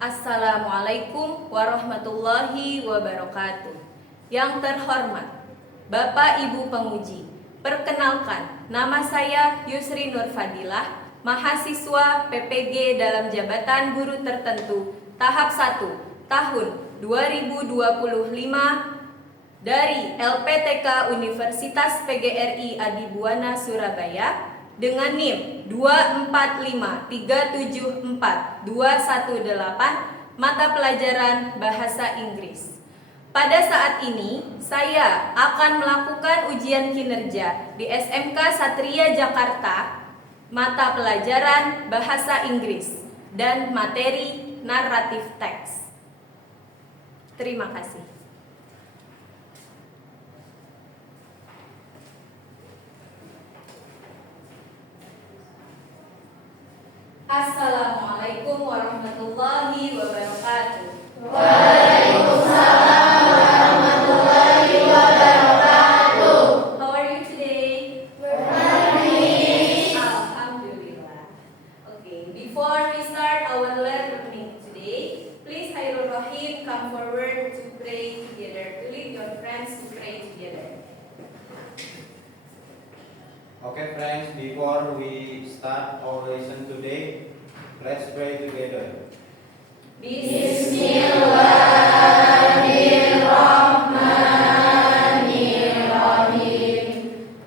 Assalamualaikum warahmatullahi wabarakatuh. Yang terhormat Bapak Ibu Penguji, perkenalkan, nama saya Yusri Nur Fadilah, mahasiswa PPG dalam jabatan guru tertentu tahap 1 tahun 2025 dari LPTK Universitas PGRI Adibuana Surabaya dengan NIM 245374218 mata pelajaran Bahasa Inggris. Pada saat ini, saya akan melakukan ujian kinerja di SMK Satria Jakarta, mata pelajaran Bahasa Inggris dan materi naratif teks. Terima kasih. Assalamualaikum warahmatullahi wabarakatuh. Waalaikumsalam warahmatullahi wabarakatuh. How are you today? We're fine. Alhamdulillah. Okay, before we start our learning today, please Hairul Rahim come forward to pray together, to lead your friends to pray together. Okay friends, before we start our lesson today, let's pray together. Bismillahirrahmanirrahim.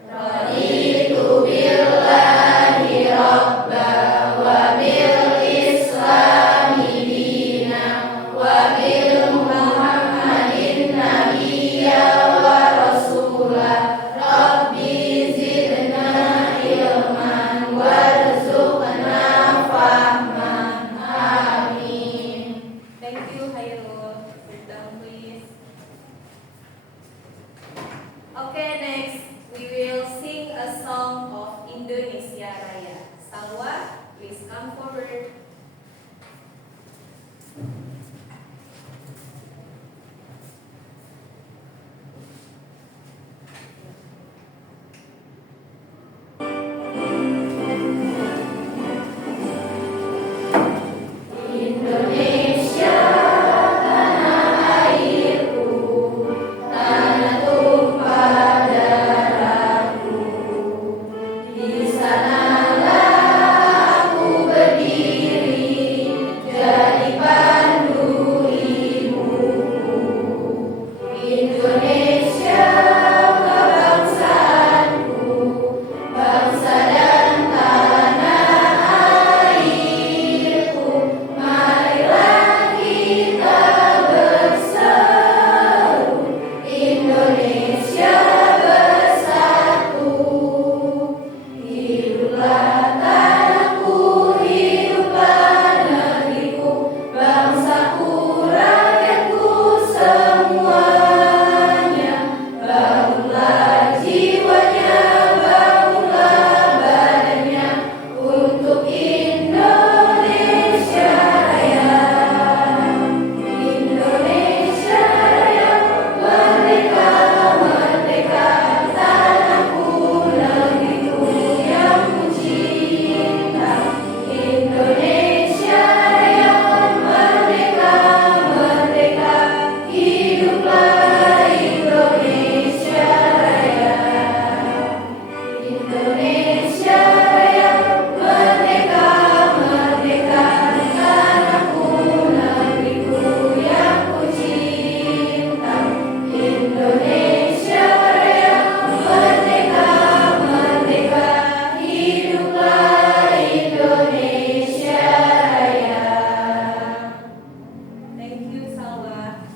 Raditu billahi rabba wa bil islami dina wa bil muhammadin nabiyya wa rasulah. Rabbi zidna ilman warzuqna fahman. Amin. Thank you, Hairul. Sit down, please. Okay, next we will sing a song of Indonesia Raya. Salwa, please come forward. Indonesia tanah airku, tanah tumpah darahku. Di sanalah aku berdiri, jadi pandu ibuku. Indonesia kebangsaanku, bangsa dan tanah airku. Marilah kita berseru, Indonesia bersatu. Hiduplah tanahku, hiduplah negeriku, bangsaku, rakyatku semuanya. Bangunlah jiwanya, bangunlah badannya untuk Indonesia Raya. Indonesia Raya, merdeka, merdeka, tanahku, negeriku yang ku cinta. Indonesia Raya, merdeka, merdeka, hiduplah Indonesia Raya. Indonesia Raya, merdeka, merdeka, tanahku, negeriku yang ku cinta. Indonesia Raya, merdeka, merdeka, hiduplah Indonesia Raya. Thank you, Salwa.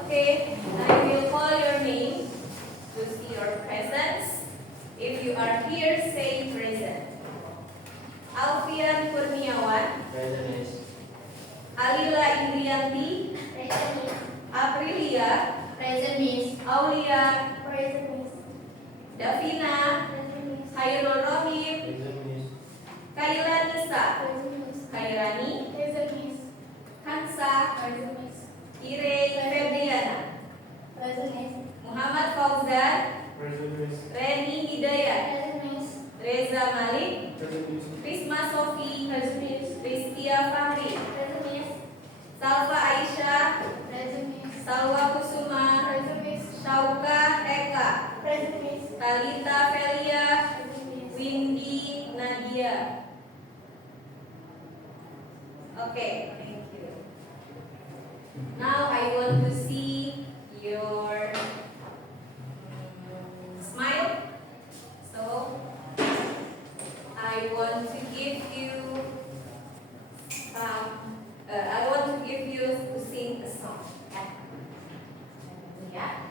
Okay, I will call your name to see your presence. If you are here, say present. Alfian Kurniawan, Alila Indrianti, Aprilia, Aulia, Davina, Hairul Rohim, Kaila Nisa, Kairani, Hansa, Ire Febriana, Muhammad Fauzan, Reni Hidayat, Talita, Velia, Windy, Nadia. Okay, thank you. Now I want to see your smile. So I want to give you to sing a song. Yeah.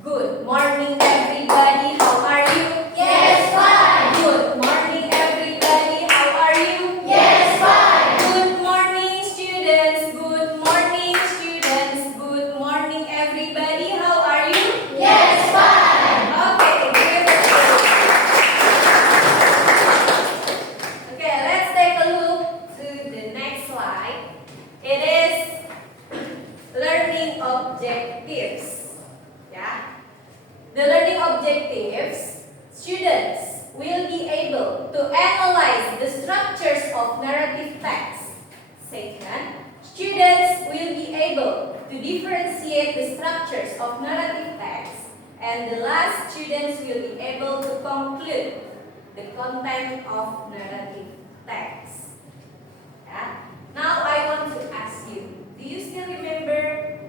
Good morning, everybody. How are you? Yes, fine. Good morning, everybody. How are you? Yes, fine. Good morning, students. Good morning, students. Good morning, everybody. How are you? Yes, fine. Okay, good. Okay, let's take a look to the next slide. It is learning objectives. Yeah. The learning objectives, students will be able to analyze the structures of narrative text. Second, students will be able to differentiate the structures of narrative text. And the last, students will be able to conclude the content of narrative text. Yeah. Now I want to ask you, do you still remember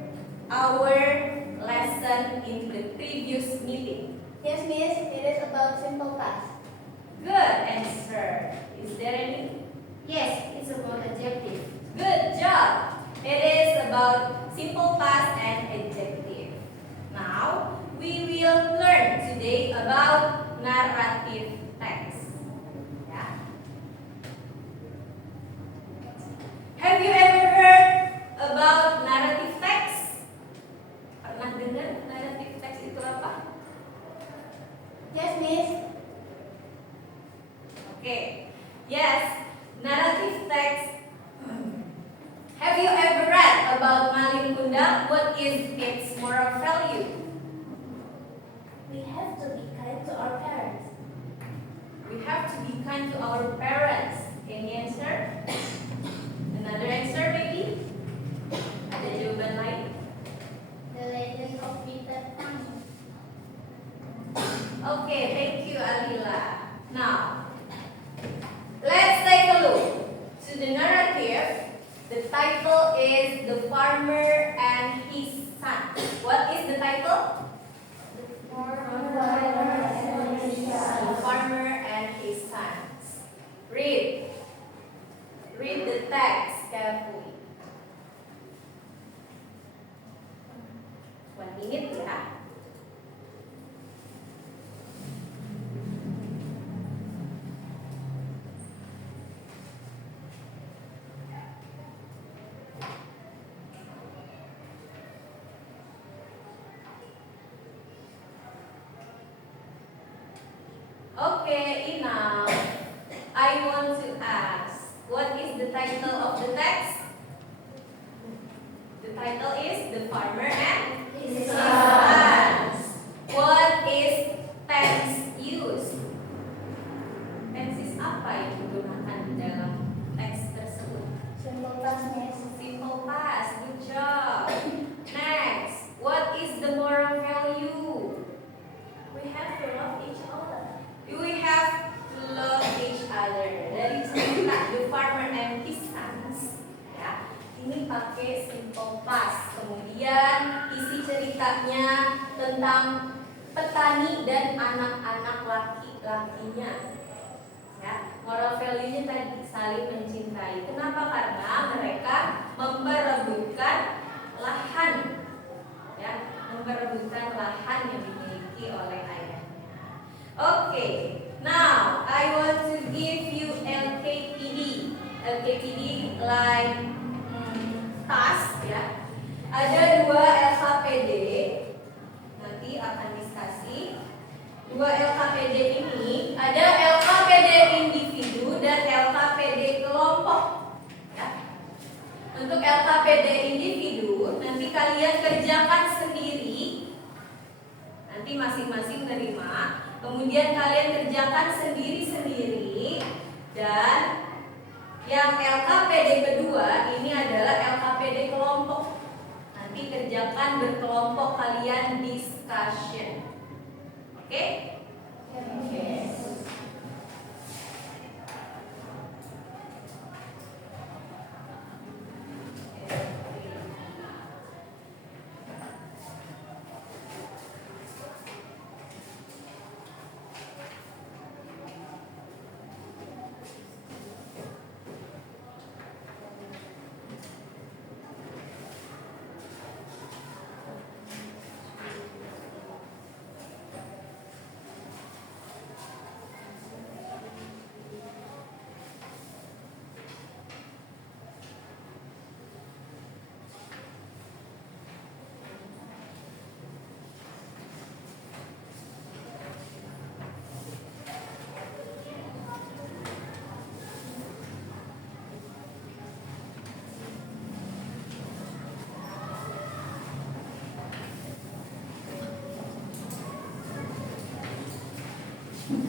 our lesson in the previous meeting? Yes, Miss. It is about simple past. Good answer. Is there any? Yes, it's about adjective. Good job. It is about simple past and adjective. Now we will learn today about narrative text. Yeah. Have you ever heard about narrative text? Pernah dengar narrative text itu apa? Yes, Miss. Okay. Yes, narrative text. Have you ever read about Malin Kundang? What is its moral value? We have to be kind to our parents. We have to be kind to our parents. Any answer? Another answer maybe? Ada jawaban lain? The Legend of Peter Pan. Okay, thank you Alila. Now, let's take a look to the narrative. The title is The Farmer and His Son. What is the title? The Farmer and His Sons. Read. Read the text carefully. 1 minute ya. Okay, enough. I want to ask, what is the title of the text? The title is The Farmer and His Sons. What is tense used? Tense apa yang digunakan di dalam teks tersebut? Simple past, Miss. Simple past. Good job. Next, what is the moral value? We have to love each other. We have to love each other. Dari cerita The Farmer and His Sons, ya, ini pakai simple past. Kemudian isi ceritanya tentang petani dan anak-anak laki-lakinya. Ya, moral value-nya tadi saling mencintai. Kenapa? Karena mereka memperebutkan lahan, ya, memperebutkan lahan yang dimiliki oleh ayahnya. Okay, now I want to give you LKPD. LKPD like task, ya. Ada 2 LKPD. Nanti akan diskusi. 2 LKPD ini ada LKPD individu dan LKPD kelompok. Ya. Untuk LKPD individu nanti kalian kerjakan sendiri. Nanti masing-masing menerima. Kemudian kalian kerjakan sendiri-sendiri. Dan yang LKPD kedua ini adalah LKPD kelompok. Nanti kerjakan berkelompok, kalian discussion. Oke? Udah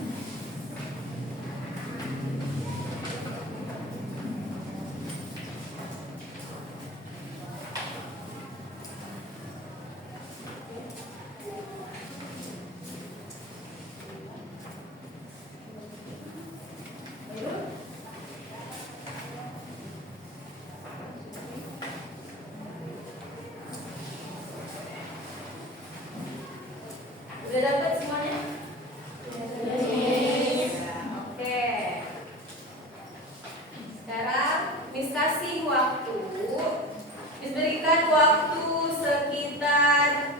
dapat semuanya? Yes. Oke. Sekarang Miss kasih waktu. Miss berikan waktu sekitar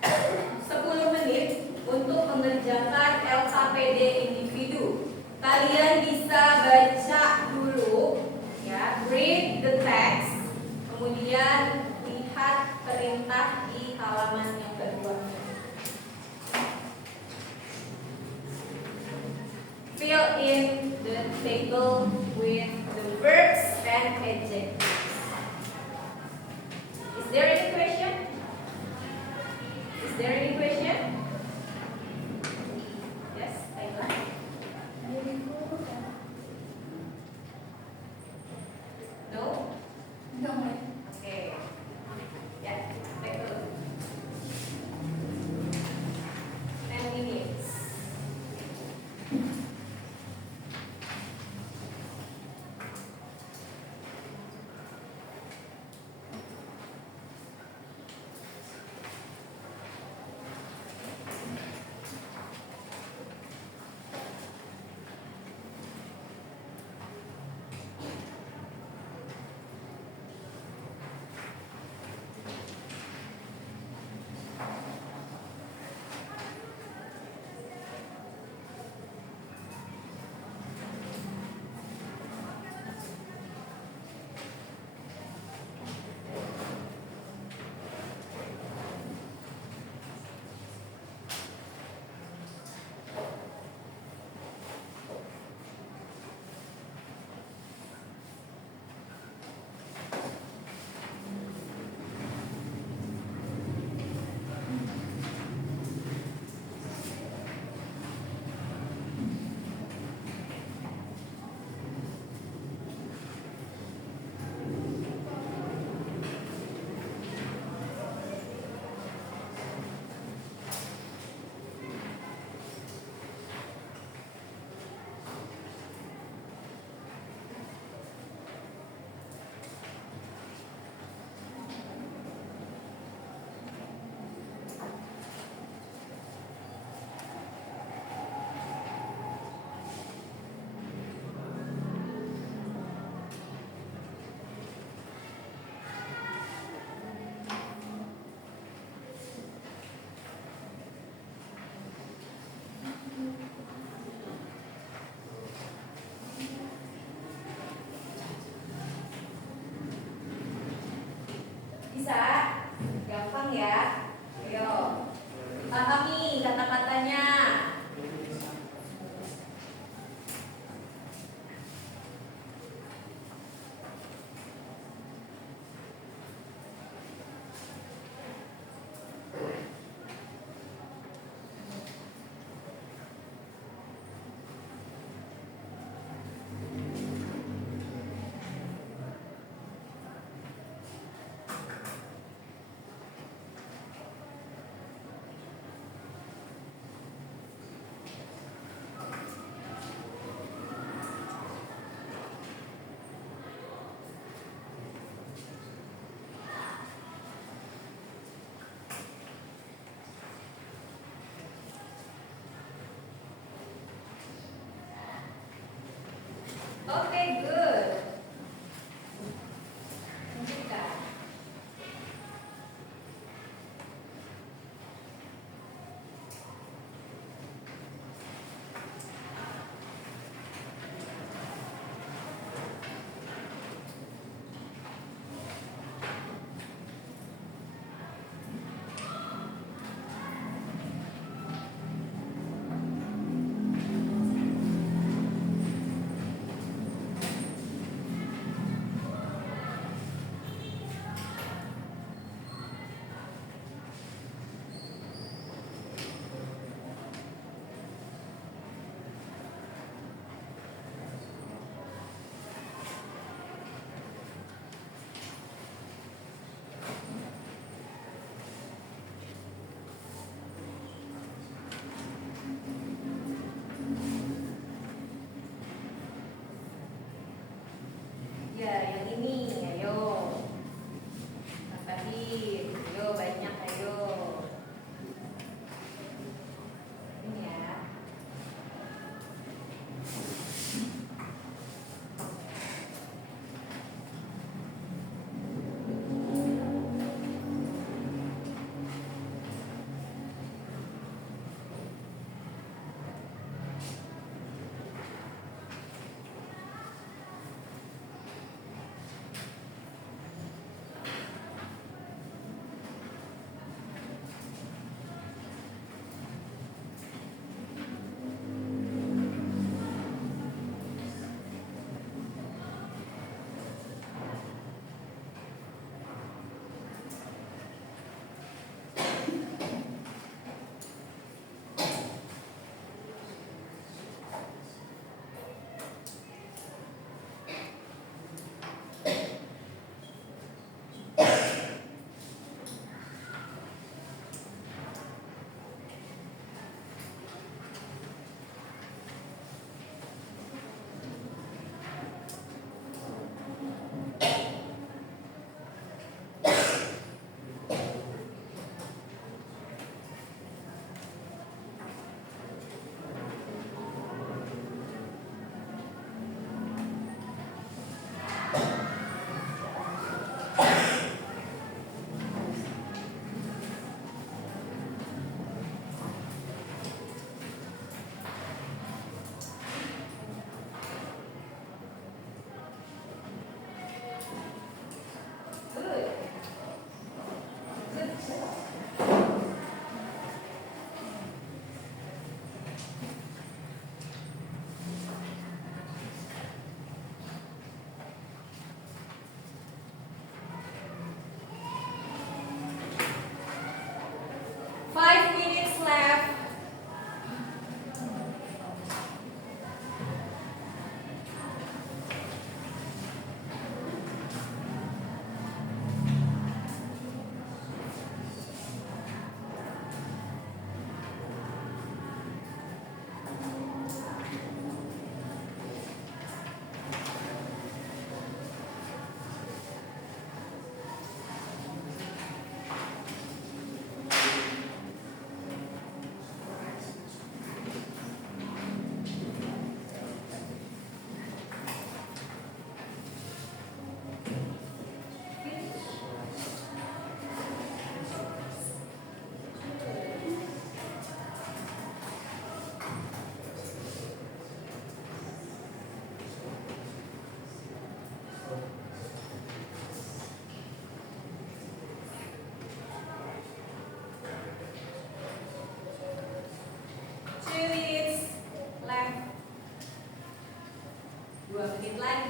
10 menit untuk mengerjakan LKPD individu. Kalian bisa baca dulu, ya, read the text, kemudian lihat perintah di halaman yang kedua. Fill in the table with the verbs and adjectives. Is there any question? Is there any question? Yes, Ayla. No? No. Okay. Yeah, take a look. 10 minutes.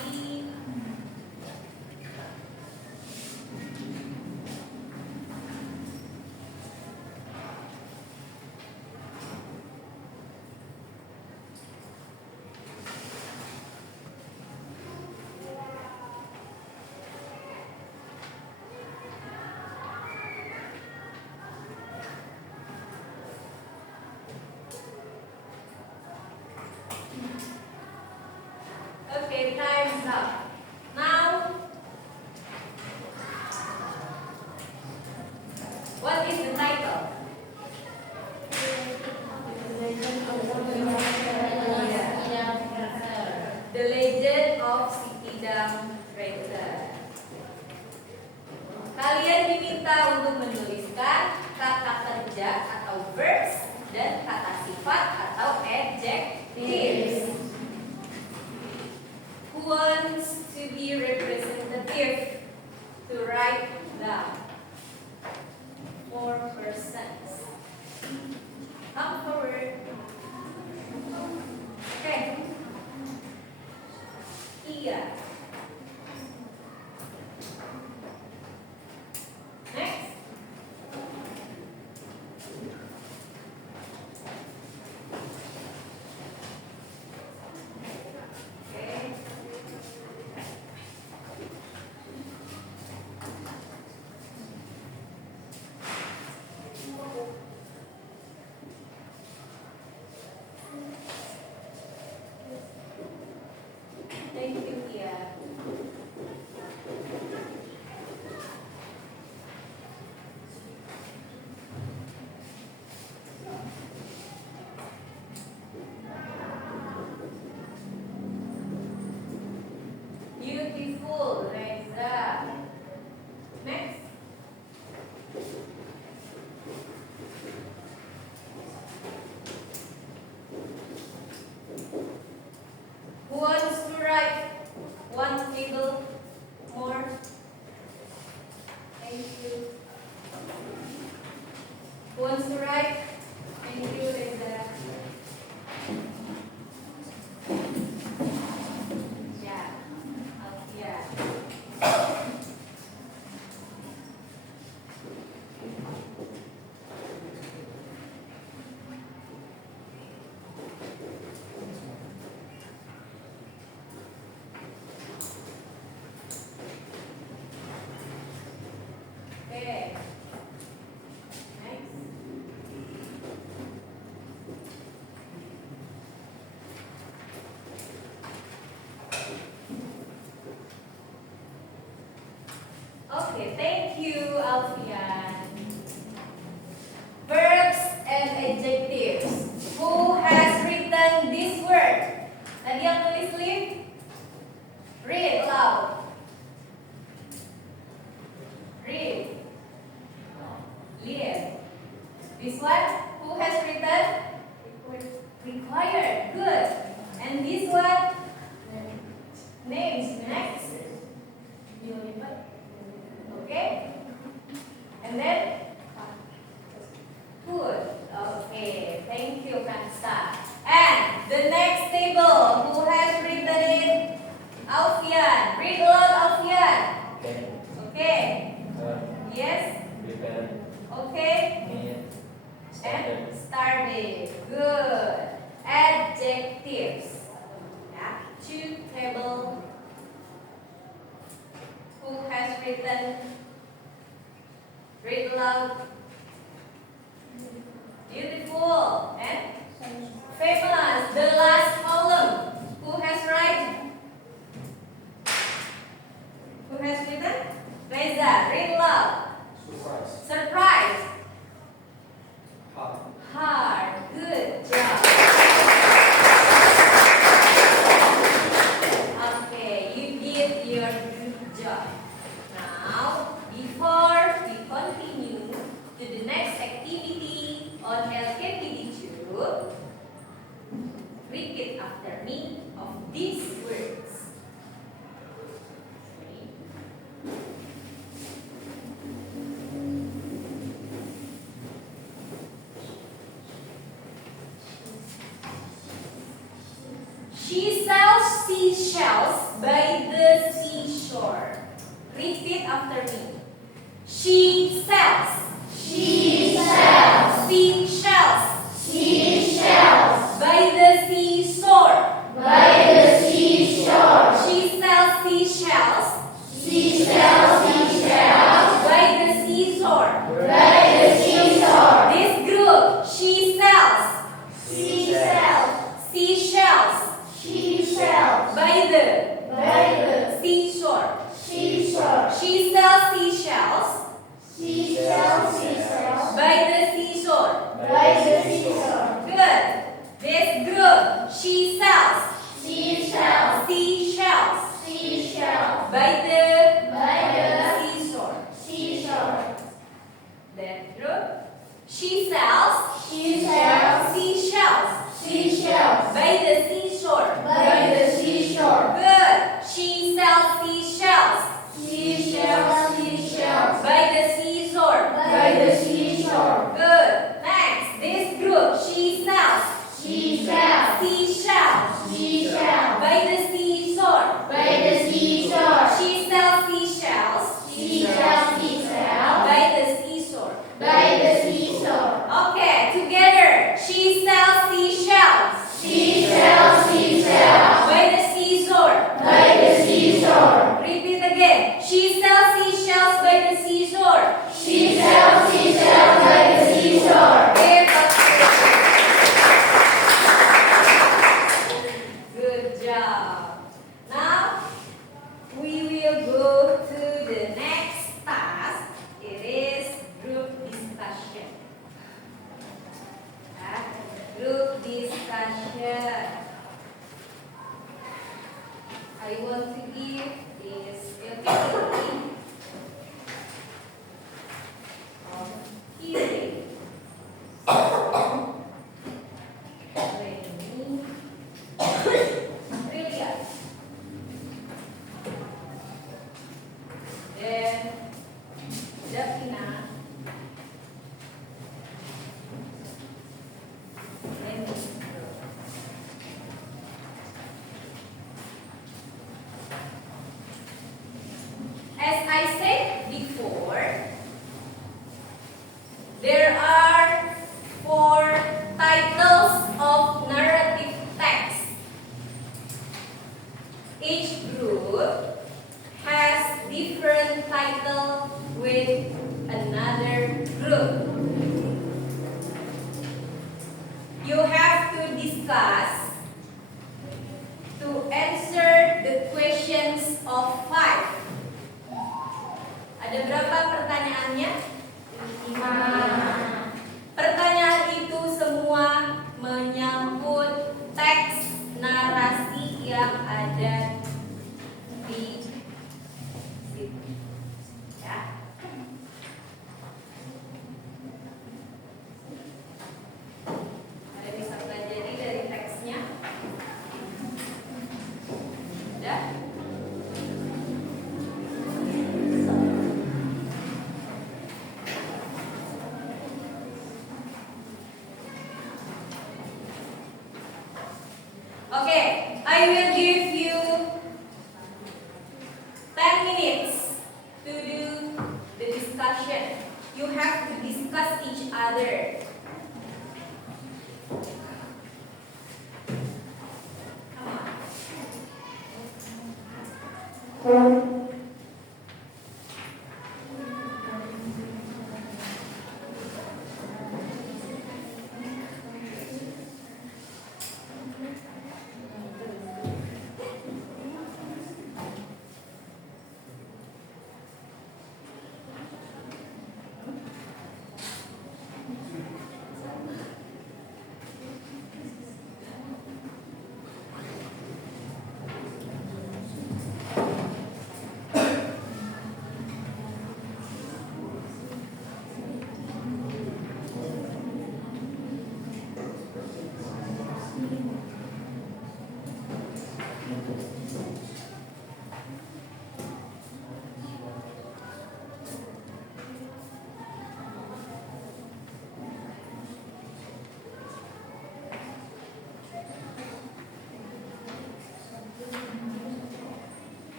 lagi. Okay, time's up. Now, what is the title? The Legend of Si Kidam Racer. Kalian diminta untuk menuliskan kata kerja atau verbs dan kata sifat atau adjectives. Who wants to be representative to write down? 4 persons. Come forward. Okay. Iya. Next. Okay. Thank you, Kia. Beautiful, Reza. Next. Who wants to write one table more? Thank you. Who wants to write? Thank you, Reza. Yeah. Yeah. Okay. Next. Okay, thank you, Alfian. Verbs and adjectives. Who has written this word? Tadi yang tulis Liv? Read aloud. Read. Live. This one, who has written? Required. Good. And this one? Names. Next. Okay. And then? Good. Okay. Thank you, Kansta. And the next table, who has written it? Alfian. Read aloud, Alfian. Okay. Yes. Okay. And started. Good. Adjectives. Yeah. Two table. Who has written? Read aloud. Beautiful. And famous. The last column. Who has written? Who has written? Reza. Read aloud. Surprise. Hard. Good job. Okay, you did your good job. Now, before we continue to the next activity on LKPD2, repeat after me of these words. She sells seashells by the seashore. Repeat after me. She sells. She sells Seashells seashells by the seashore. by the seashore. She sells seashells She sells seashells by the seashore. by the seashore. This group, she sells She sells seashells seashells by the by the seashore. seashore. She sells seashells She sells seashells by the seashore. by the seashore. Good. This group, she sells Seashells seashells seashells by the by the seashore. seashore. That group, she sells She sells seashells seashells by the seashore. by the seashore. Good. She sells seashells Seashells seashells by the seashore. by the seashore. Good. Next, this group, she sells She sells seashells seashells by the seashore. by the seashore. She sells seashells She sells seashells by the seashore. by the seashore. Okay, together. She sells seashells She sells seashells by the seashore. by the seashore. Repeat again. She sells seashells by the seashore. She sells seashells by the seashore. Good job. Now we will go to the next task. It is group discussion. Group discussion. I want to give this activity of hearing. Brilliant. Then Davina. Then as I said before, there are 4 titles of narrative text. Each group has different title with another group. You have to discuss to answer the questions of 5. Ada berapa pertanyaannya? 5. Pertanyaan itu semua menyangkut teks narasi yang ada di situ. Ya. Ada bisa pelajari dari teksnya? Udah? Okay, I will give you 10 minutes to do the discussion. You have to discuss each other. Come on.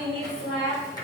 minutes left.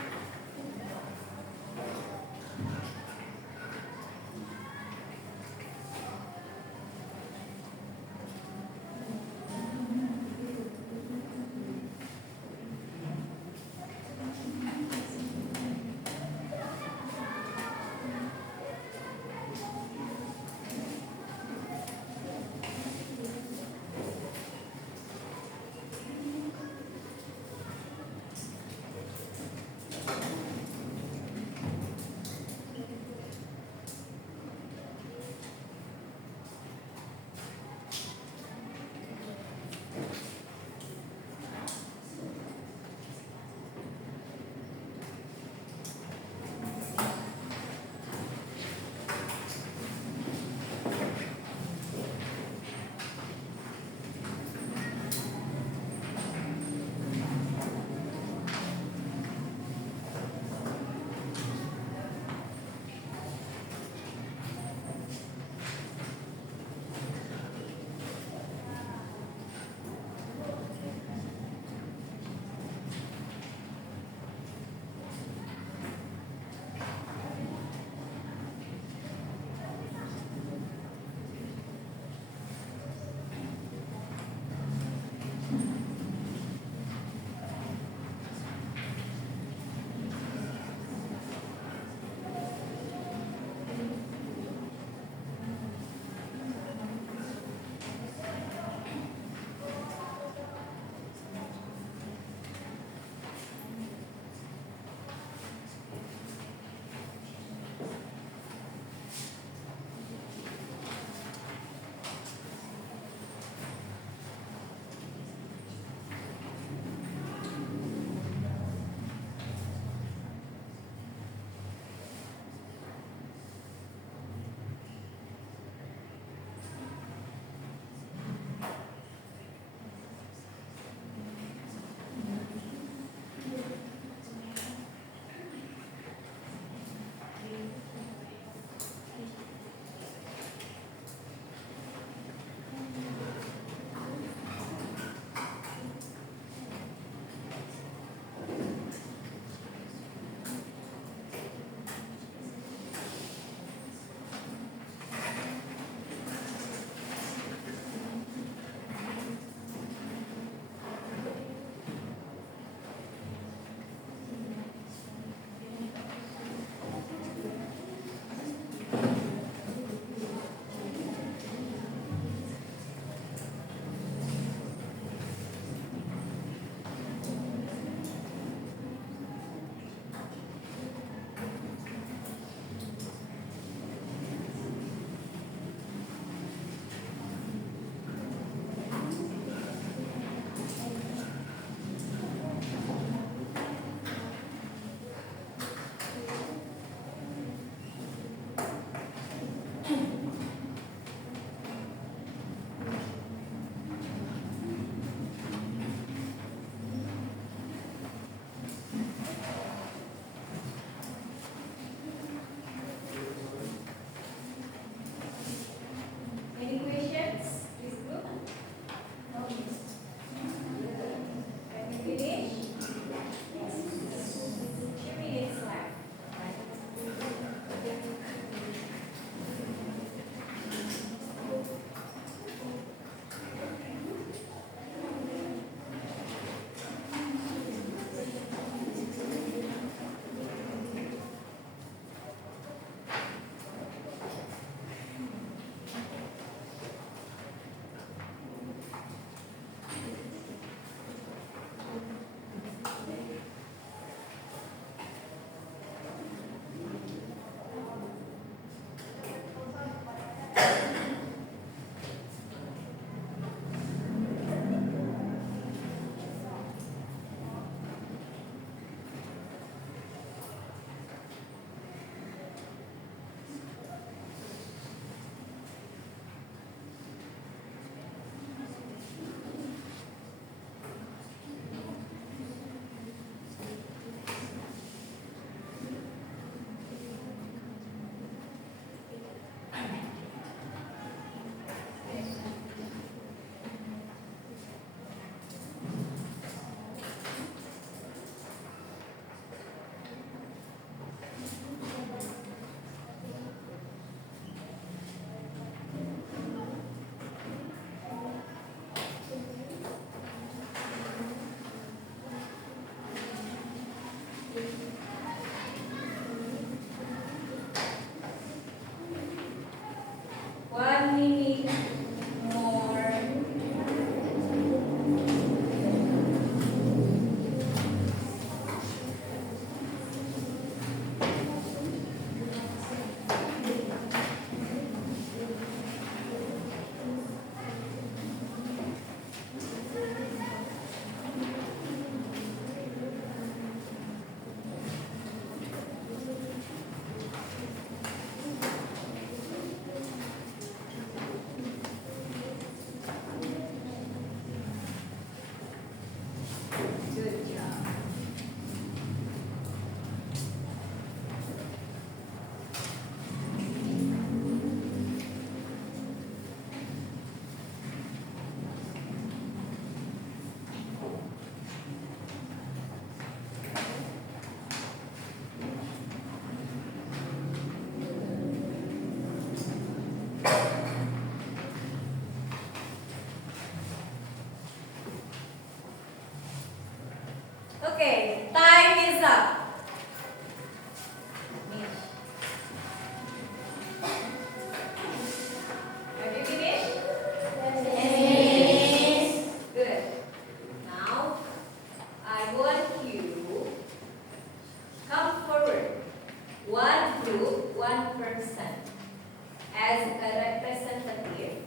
as a representative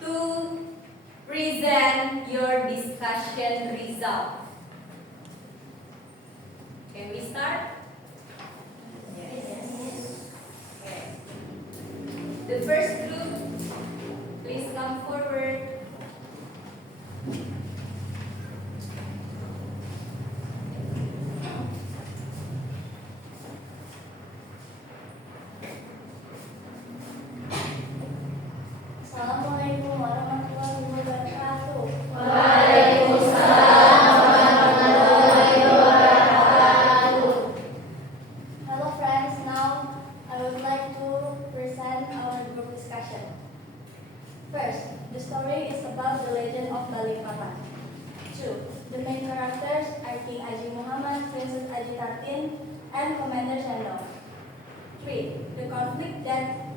to present your discussion result. Can we start? Yes. Okay. The first group, please come forward. Assalamualaikum warahmatullahi wabarakatuh. Hello friends, now I would like to present our group discussion. First, the story is about the legend of Balikpapan. 2. The main characters are King Haji Muhammad, Princess Haji Tatin, and Commander Shandong. 3. The conflict that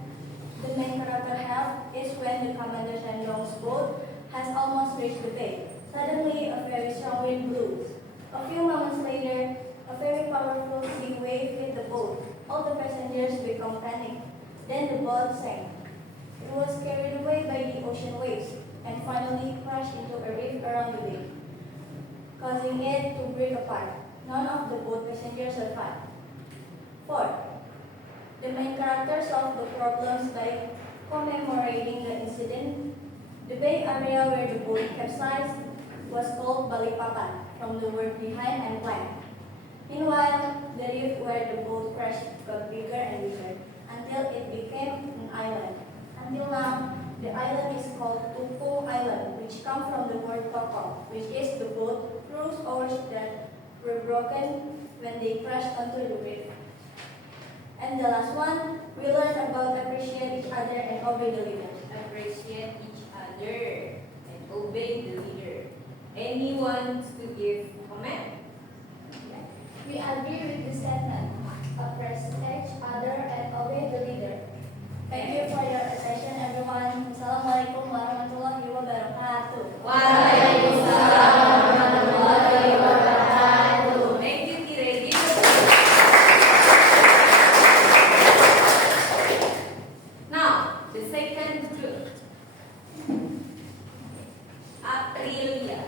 the main character have is when the Commander Shandong's boat has almost reached the bay. Suddenly, a very strong wind blew. A few moments later, a very powerful sea wave hit the boat. All the passengers became panicked. Then the boat sank. It was carried away by the ocean waves and finally crashed into a reef around the bay, causing it to break apart. None of the boat passengers survived. 4. The main character solved the problems by commemorating the incident. The bay area where the boat capsized was called Balikpapan, from the word behind and plank. Meanwhile, the reef where the boat crashed got bigger and bigger until it became an island. Until now, the island is called Tuku Island, which comes from the word toko, which is the boat crews oars that were broken when they crashed onto the reef. And the last one, we learned about appreciate each other and obey the leader. Appreciate each other and obey the leader. Anyone to give comment? We agree with the statement. Appreciate each other and obey the leader. Thank you for your attention, everyone. Assalamualaikum warahmatullahi wabarakatuh. Waalaikumsalam warahmatullahi wabarakatuh. Thank you, Kiredi. Now, the second group. Aprilia.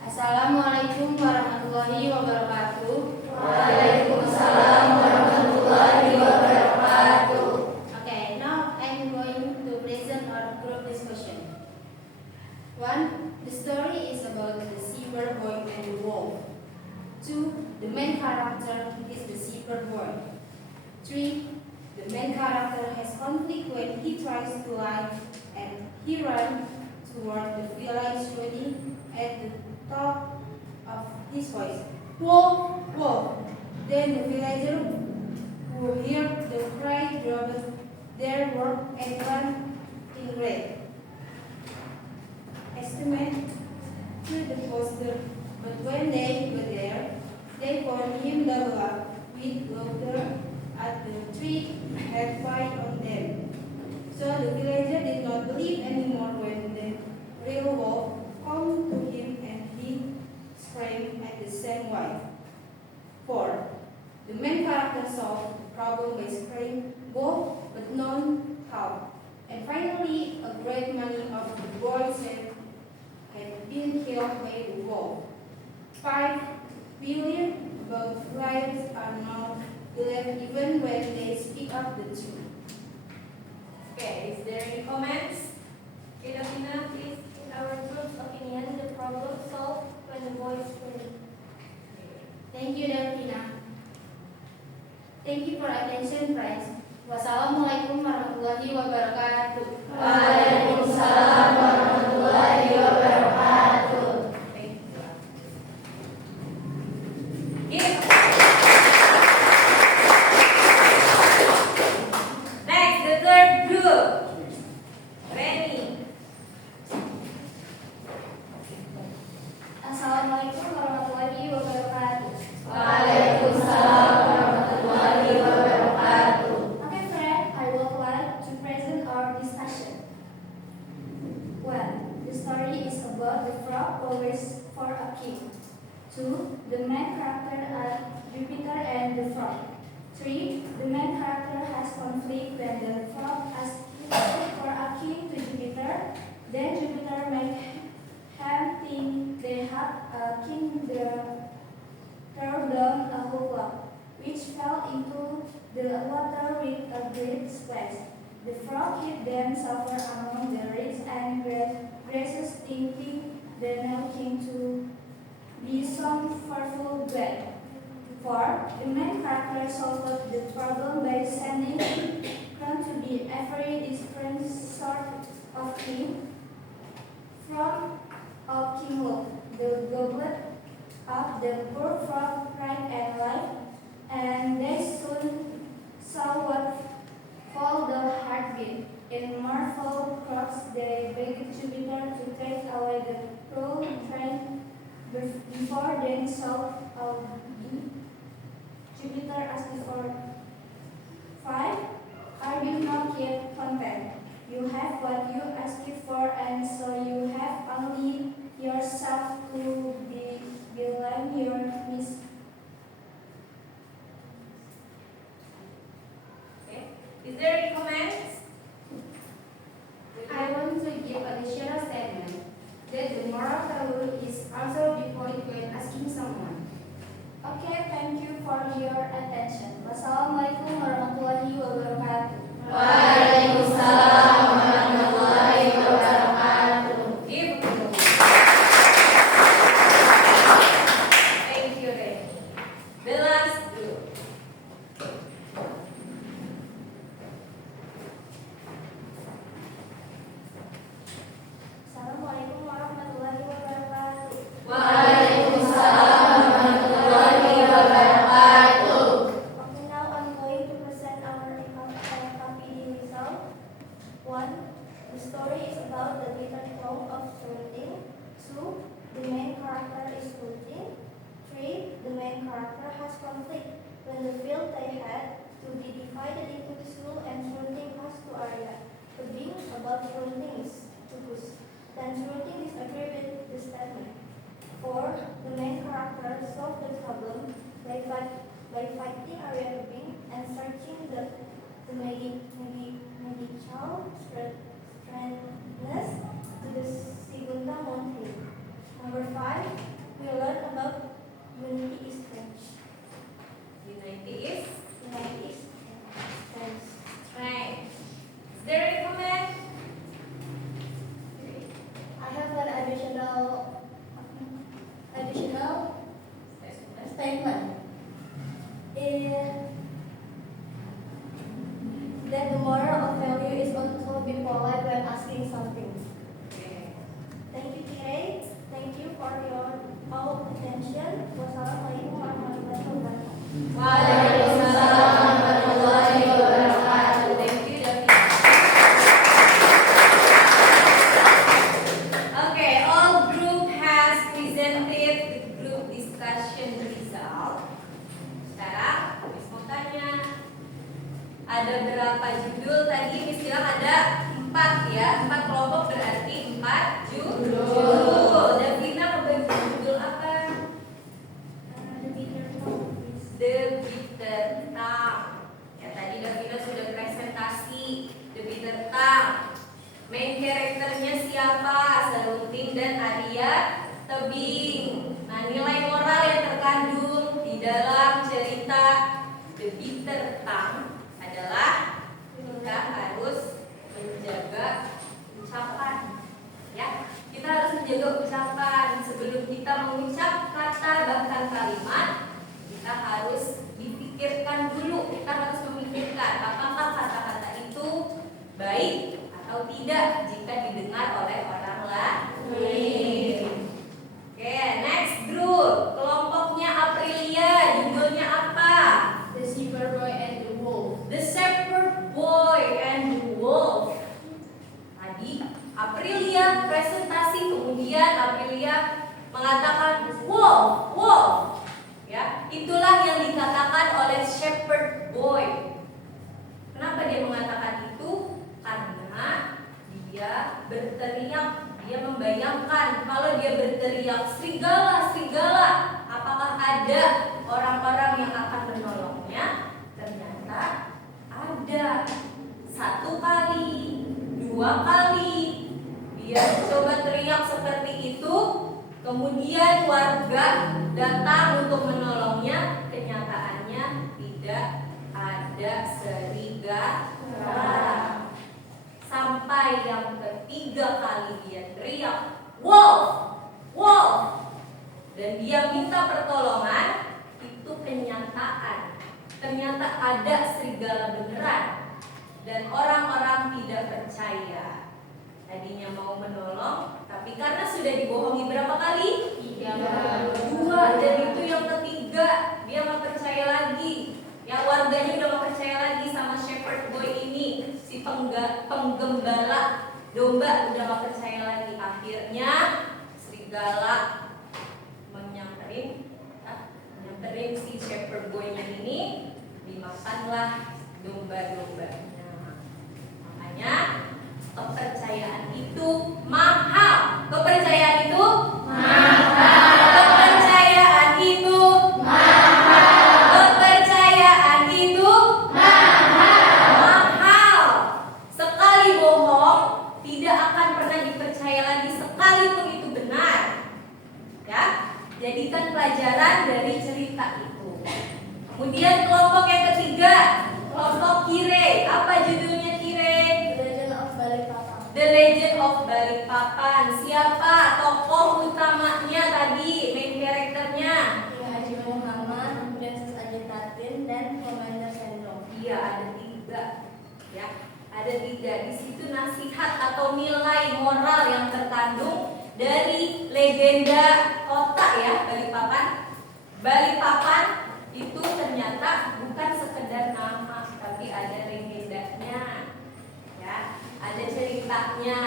Assalamualaikum warahmatullahi wabarakatuh. Waalaikumsalam warahmatullahi wabarakatuh. Okay, now I'm going to present our group discussion. 1. The story is about the zebra boy and the wolf. 2. The main character is the zebra boy. 3. The main character has conflict when he tries to lie and he runs toward the village shouting at the top of his voice, "Wolf, wolf!" Then the villager who heard the cry dropped their work and ran in red. Estimate to the poster, but when they were there, they found him doubled up with water at the tree had fire on them. So the villager did not believe anymore when the real wolf came to him and he screamed at the same wife. 4. The main character solved the problem by screaming wolf but none how. And finally, a great many of the boys had been killed by the wolf. 5 billion lives are now believed even when they speak up the truth. Okay, is there any comments? Filipina, please. In our group's opinion, the problem solved when the boys win. Thank you, Delphina. Thank you for attention, friends. Wassalamualaikum warahmatullahi wabarakatuh. Waalaikumsalam warahmatullahi wabarakatuh. Thank you. Give. Next, the third group. Reni. Assalamualaikum warahmatullahi wabarakatuh. Waalaikumsalam warahmatullahi wabarakatuh. Okay, friend, I would like to present our discussion. Well, the story is about the frog always for a king. 2. The main character are Jupiter and the frog. 3. The main character has conflict when the frog asks for a king to Jupiter. Then Jupiter makes him think they have a king there. Throw down a whole lot, which fell into the water with a great splash. The frog hid themselves among the reeds and grasses, thinking the new king to be some fearful god. 4. The main character solved the problem by sending Crown to be every different sort of king, from of King Love, the goblet of the poor frog, pride and life, and they soon saw what called the heartbeat. In marvel crowds, they begged Jupiter to take away the cruel train before they saw how Jupiter asked for 5. Are you not yet content? You have what you asked for, and so you have only yourself to blame your miss. Okay. Is there any comments? I want to give additional statement that the moral value is also the point when asking someone. Okay, thank you for your attention. Wassalamualaikum warahmatullahi wabarakatuh. Waalaikumsalam warahmatullahi wabarakatuh. Thank you, Ray. The last group. Assalamualaikum warahmatullahi wabarakatuh. Waalaikumsalam warahmatullahi wabarakatuh. Okay, now I'm going to present our copy result. 1. The story is about the bitter thought of shooting. 2. The main character is shooting. 3. The main character has conflict when the field they had to be divided into school and shooting has to area. The being about shooting is to push. Then shooting disagree with the statement. 4. The main character solved the problem by fighting area tubing and searching the medical strengthness to the Sigunda mountain. Number 5. We learn about unity is strength. Unity is Unity is strength. strength. Is there any comment? I have an additional statement. That the moral of value is also be polite when asking something. Okay. Thank you, Kire. Thank you for your all attention. Wassalamualaikum warahmatullahi wabarakatuh. Waalaikumsalam warahmatullahi wabarakatuh. Thank you, David. Okay, all group has presented the group discussion result. Sekarang, Miss mau tanya, ada berapa judul tadi? Miss bilang ada 4 ya, 4 kelompok berarti 4 judul. Davina membagi judul apa? The Bitter Tongue. Ya tadi Davina sudah presentasi The Bitter Tongue. Main karakternya siapa? Serunting dan Arya Tebing. Nah, nilai moral yang terkandung di dalam cerita The Bitter Tongue adalah kita harus menjaga ucapan. Ya, kita harus menjaga ucapan sebelum kita mengucap kata bahkan kalimat. Kita harus dipikirkan dulu. Kita harus memikirkan apakah kata-kata itu baik atau tidak jika didengar oleh orang lain. Oke, next group. Kelompoknya Aprilia, judulnya apa? The Shepherd Boy and the Wolf. The Shepherd Boy and the Wolf. Tadi Aprilia presentasi, kemudian Aprilia mengatakan wolf, wolf. Ya, itulah yang dikatakan oleh Shepherd Boy. Kenapa dia mengatakan itu? Karena dia berteriak, dia membayangkan kalau dia berteriak serigala, serigala, apakah ada orang-orang yang akan menolongnya? Ternyata ada. 1 kali, 2 kali dia coba teriak seperti itu, kemudian warga datang untuk menolongnya. Kenyataannya tidak ada serigala. Sampai yang ketiga kali dia teriak, wolf, wolf, dan dia minta pertolongan. Itu kenyataan. Ternyata ada serigala beneran. Dan orang-orang tidak percaya. Tadinya mau menolong, tapi karena sudah dibohongi berapa kali? 2. Dan itu yang ketiga, dia nggak percaya lagi. Ya, warganya udah nggak percaya lagi sama shepherd boy ini, si penggembala domba udah nggak percaya lagi. Akhirnya serigala menyamperin si shepherd boynya ini, dimakanlah domba-dombanya. Makanya kepercayaan itu mahal. Kepercayaan itu mahal. Kepercayaan itu mahal. Kepercayaan itu mahal. Sekali bohong tidak akan pernah dipercaya lagi sekalipun itu benar. Ya, jadikan pelajaran dari cerita itu. Kemudian kelompok yang ketiga, kelompok Kire. Apa judulnya Kire? The Legend of Balikpapan. The Legend of Balikpapan. Siapa tokoh utamanya tadi, main karakternya? King Haji Muhammad, Princess Aji Tatin, dan Commander Sendong. Iya, ada 3. Ya, ada 3. Di situ nasihat atau nilai moral yang terkandung dari legenda kota ya Balikpapan. Balikpapan itu ternyata bukan sekedar nama, tapi ada legendanya. Ya, ada ceritanya.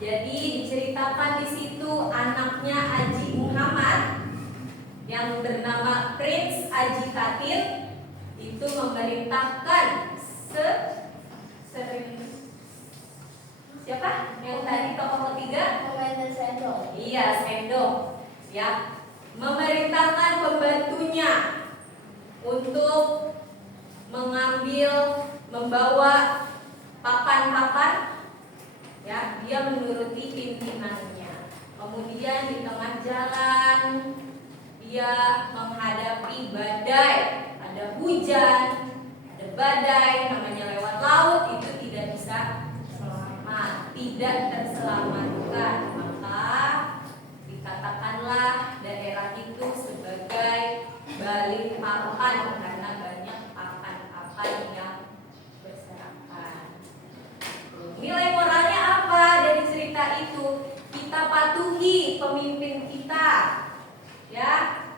Jadi diceritakan di situ anaknya Haji Muhammad yang bernama Prince Aji Tatin itu memerintahkan siapa? Yang tadi tokoh ketiga? Commander Sendong. Iya, Sendong. Ya, memerintahkan pembantunya untuk membawa papan-papan. Ya, dia menuruti pimpinannya. Kemudian di tengah jalan dia menghadapi badai, ada hujan, ada badai, namanya lewat laut itu tidak bisa selamat, tidak terselamatkan. Maka dikatakanlah daerah itu sebagai Balikpapan karena banyak papan-papan yang berserakan. Nilai moralnya apa dari cerita itu? Kita patuhi pemimpin kita, ya,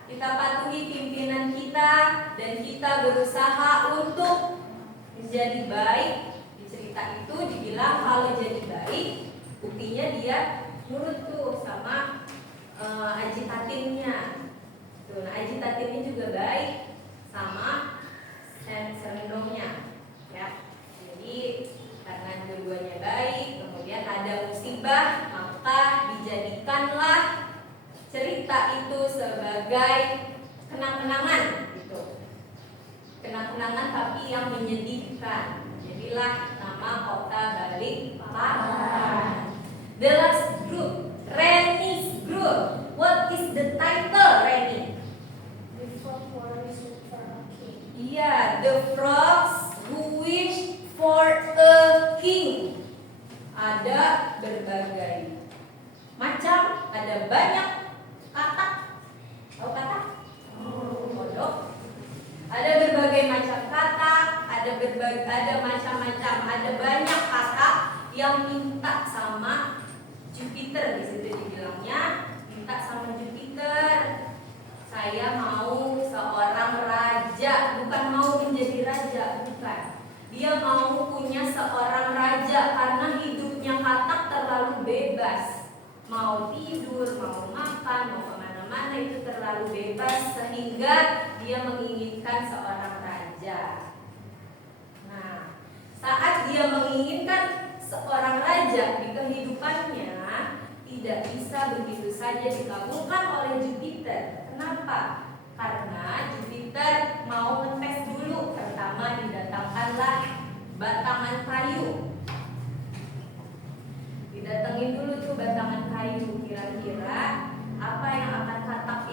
kita patuhi pimpinan kita, dan kita berusaha untuk menjadi baik. Di cerita itu dibilang kalau jadi baik, buktinya dia nurut tuh sama Aji Tatinnya. Tuh, nah Aji Tatinnya juga baik sama Sendongnya, ya. Jadi karena dua-duanya baik, kemudian ada musibah, maka dijadikanlah cerita itu sebagai kenang-kenangan gitu. Kenang-kenangan tapi yang menyedihkan. Jadilah nama kota Balikpapan. The last group, Reni's group. What is the title, Reni? The frog warriors for a king. Iya, the frogs who wish for a king. Ada berbagai macam, ada banyak kata. Tahu kata? Kodok. Ada berbagai macam kata, ada macam-macam, ada banyak kata yang minta sama Jupiter. Di situ dibilangnya minta sama Jupiter. Saya mau seorang raja, bukan mau menjadi raja, bukan. Dia mau punya seorang raja karena hidupnya Katak terlalu bebas. Mau tidur, mau makan, mau kemana-mana itu terlalu bebas sehingga dia menginginkan seorang raja. Nah, saat dia menginginkan seorang raja di kehidupannya, tidak bisa begitu saja dikabulkan oleh Jupiter. Kenapa? Karena Jupiter mau ngetes dulu. Pertama didatangkanlah batangan kayu. Didatengin dulu tuh batangan kayu. Kira-kira apa yang akan katak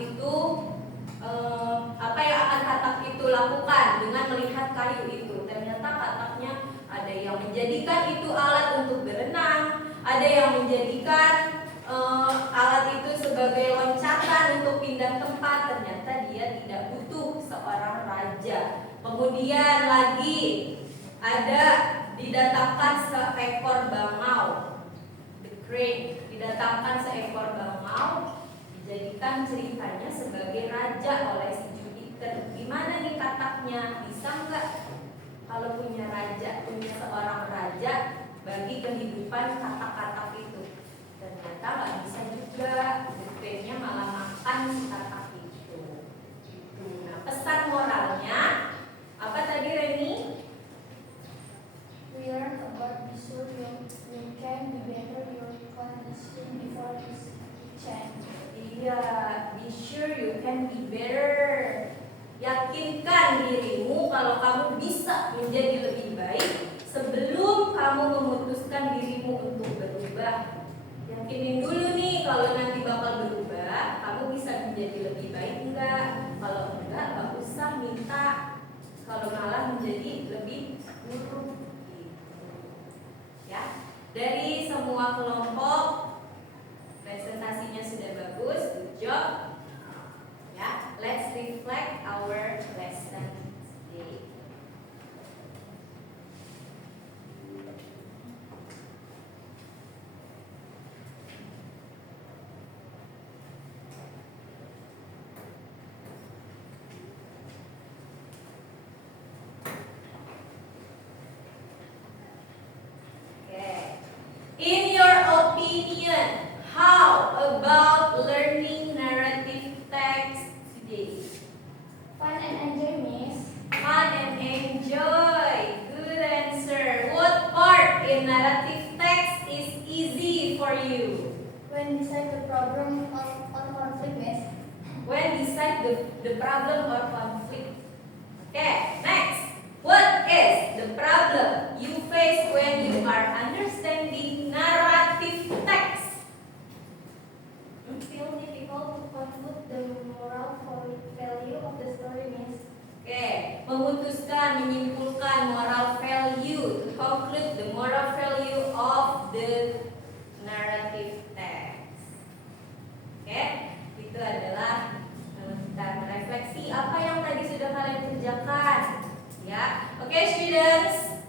itu lakukan dengan melihat kayu itu? Ternyata kataknya ada yang menjadikan itu alat untuk berenang, ada yang menjadikan alat itu sebagai loncatan untuk pindah tempat. Ternyata dia tidak butuh seorang raja. Kemudian lagi ada didatangkan seekor bangau, the crane, didatangkan seekor bangau, dijadikan ceritanya sebagai raja oleh si Jupiter. Gimana nih kataknya? Bisa nggak kalau punya raja, punya seorang raja bagi kehidupan katak-katak itu? Ternyata nggak bisa juga. Jupiternya malah makan si katak itu. Nah, pesan moralnya apa tadi, Reni? We learn about be sure you can be better your condition before this change. Iya, be sure you can be better. Yakinkan dirimu kalau kamu bisa menjadi lebih baik sebelum kamu memutuskan dirimu untuk berubah. Yakinin dulu nih kalau nanti bakal berubah, kamu bisa menjadi lebih baik enggak? Kalau enggak, nggak usah minta. Kalau malah menjadi lebih buruk. Ya, dari semua kelompok presentasinya sudah bagus, good job. Ya, let's reflect our lesson today. Okay. In your opinion, how about learning narrative text today? Fun and enjoy, Miss. Fun and enjoy. Good answer. What part in narrative text is easy for you? When decide the problem or conflict, Miss. When decide the problem or conflict. Okay, next. What is the problem you face when you are understanding narrative text? Feel difficult to conclude the moral value of the story, Miss. Oke, memutuskan, menyimpulkan moral value, to conclude the moral value of the narrative text. Oke, itu adalah kita merefleksi apa yang tadi sudah kalian kerjakan. Ya, oke students,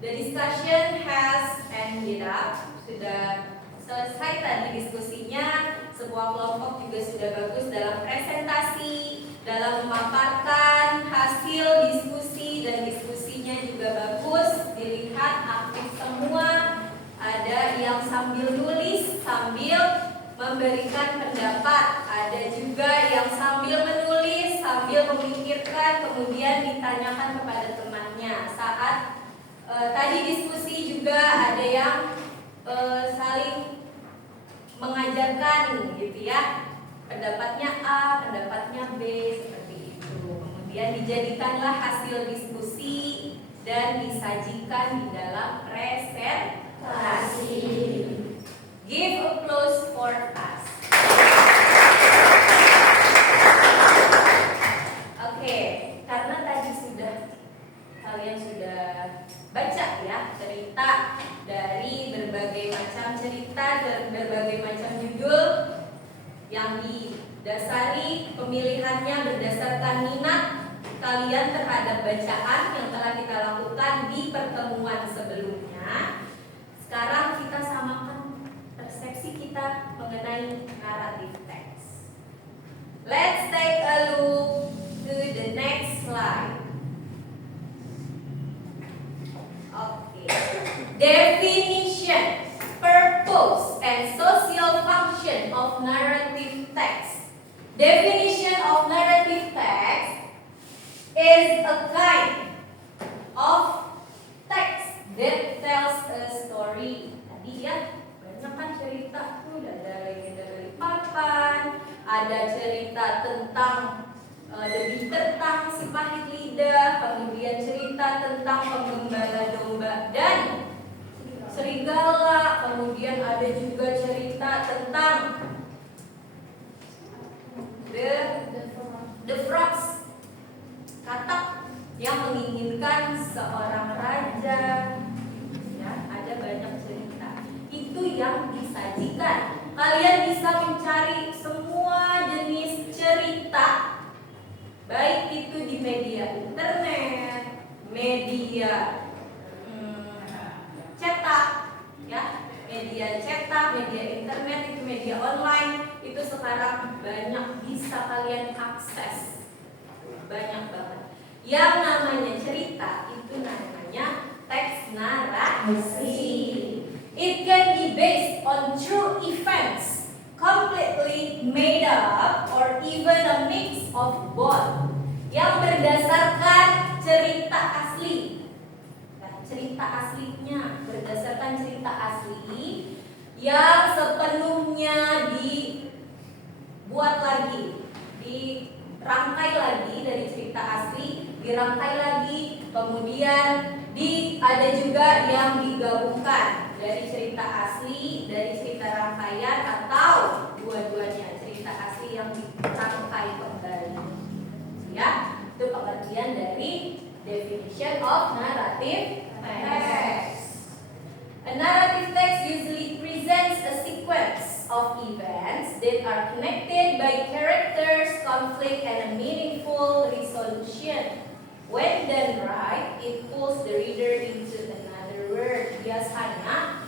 the discussion has ended up. Sudah selesai tadi diskusinya. Semua kelompok juga sudah bagus dalam presentasi, dalam memaparkan hasil diskusi, dan diskusinya juga bagus. Dilihat aktif semua. Ada yang sambil nulis, sambil memberikan pendapat. Ada juga yang sambil menulis, sambil memikirkan, kemudian ditanyakan kepada temannya. Saat tadi diskusi juga ada yang saling mengajarkan gitu ya, pendapatnya A, pendapatnya B, seperti itu. Kemudian dijadikanlah hasil diskusi dan disajikan di dalam presentasi. Give applause for us. Oke, karena tadi kalian sudah baca ya cerita dari berbagai macam cerita, berbagai macam judul yang didasari pemilihannya berdasarkan minat kalian terhadap bacaan yang telah kita lakukan di pertemuan sebelumnya. Sekarang kita samakan persepsi kita mengenai narrative text. Let's take a look to the next slide. Okay. Definition, purpose, and social function of narrative text. Definition of narrative text is a kind of text that tells a story. Tadi ya, banyak kan cerita tuh, ada legenda dari papan, ada cerita tentang The Bitter Tongue, si pahit lidah, kemudian cerita tentang penggembala domba dan serigala, kemudian ada juga cerita tentang the frogs, katak yang menginginkan seorang raja. Ya, ada banyak cerita. Itu yang disajikan. Kalian bisa mencari semua jenis cerita, baik itu di media internet, media cetak, ya, media cetak, media internet, itu media online, itu sekarang banyak bisa kalian akses, banyak banget. Yang namanya cerita itu namanya teks narasi. It can be based on true events, completely made up, or even a mix of both, yang berdasarkan cerita asli. Nah, cerita aslinya berdasarkan cerita asli yang sepenuhnya dibuat lagi, dirangkai lagi dari cerita asli, dirangkai lagi, kemudian ada juga yang digabungkan dari cerita asli, dari cerita rangkaian, atau dua-duanya, cerita asli yang dirangkai kembali. Ya, itu pengertian dari definition of narrative text. A narrative text usually presents a sequence of events that are connected by characters, conflict, and a meaningful resolution. When done right, it pulls the reader into another world. Biasanya,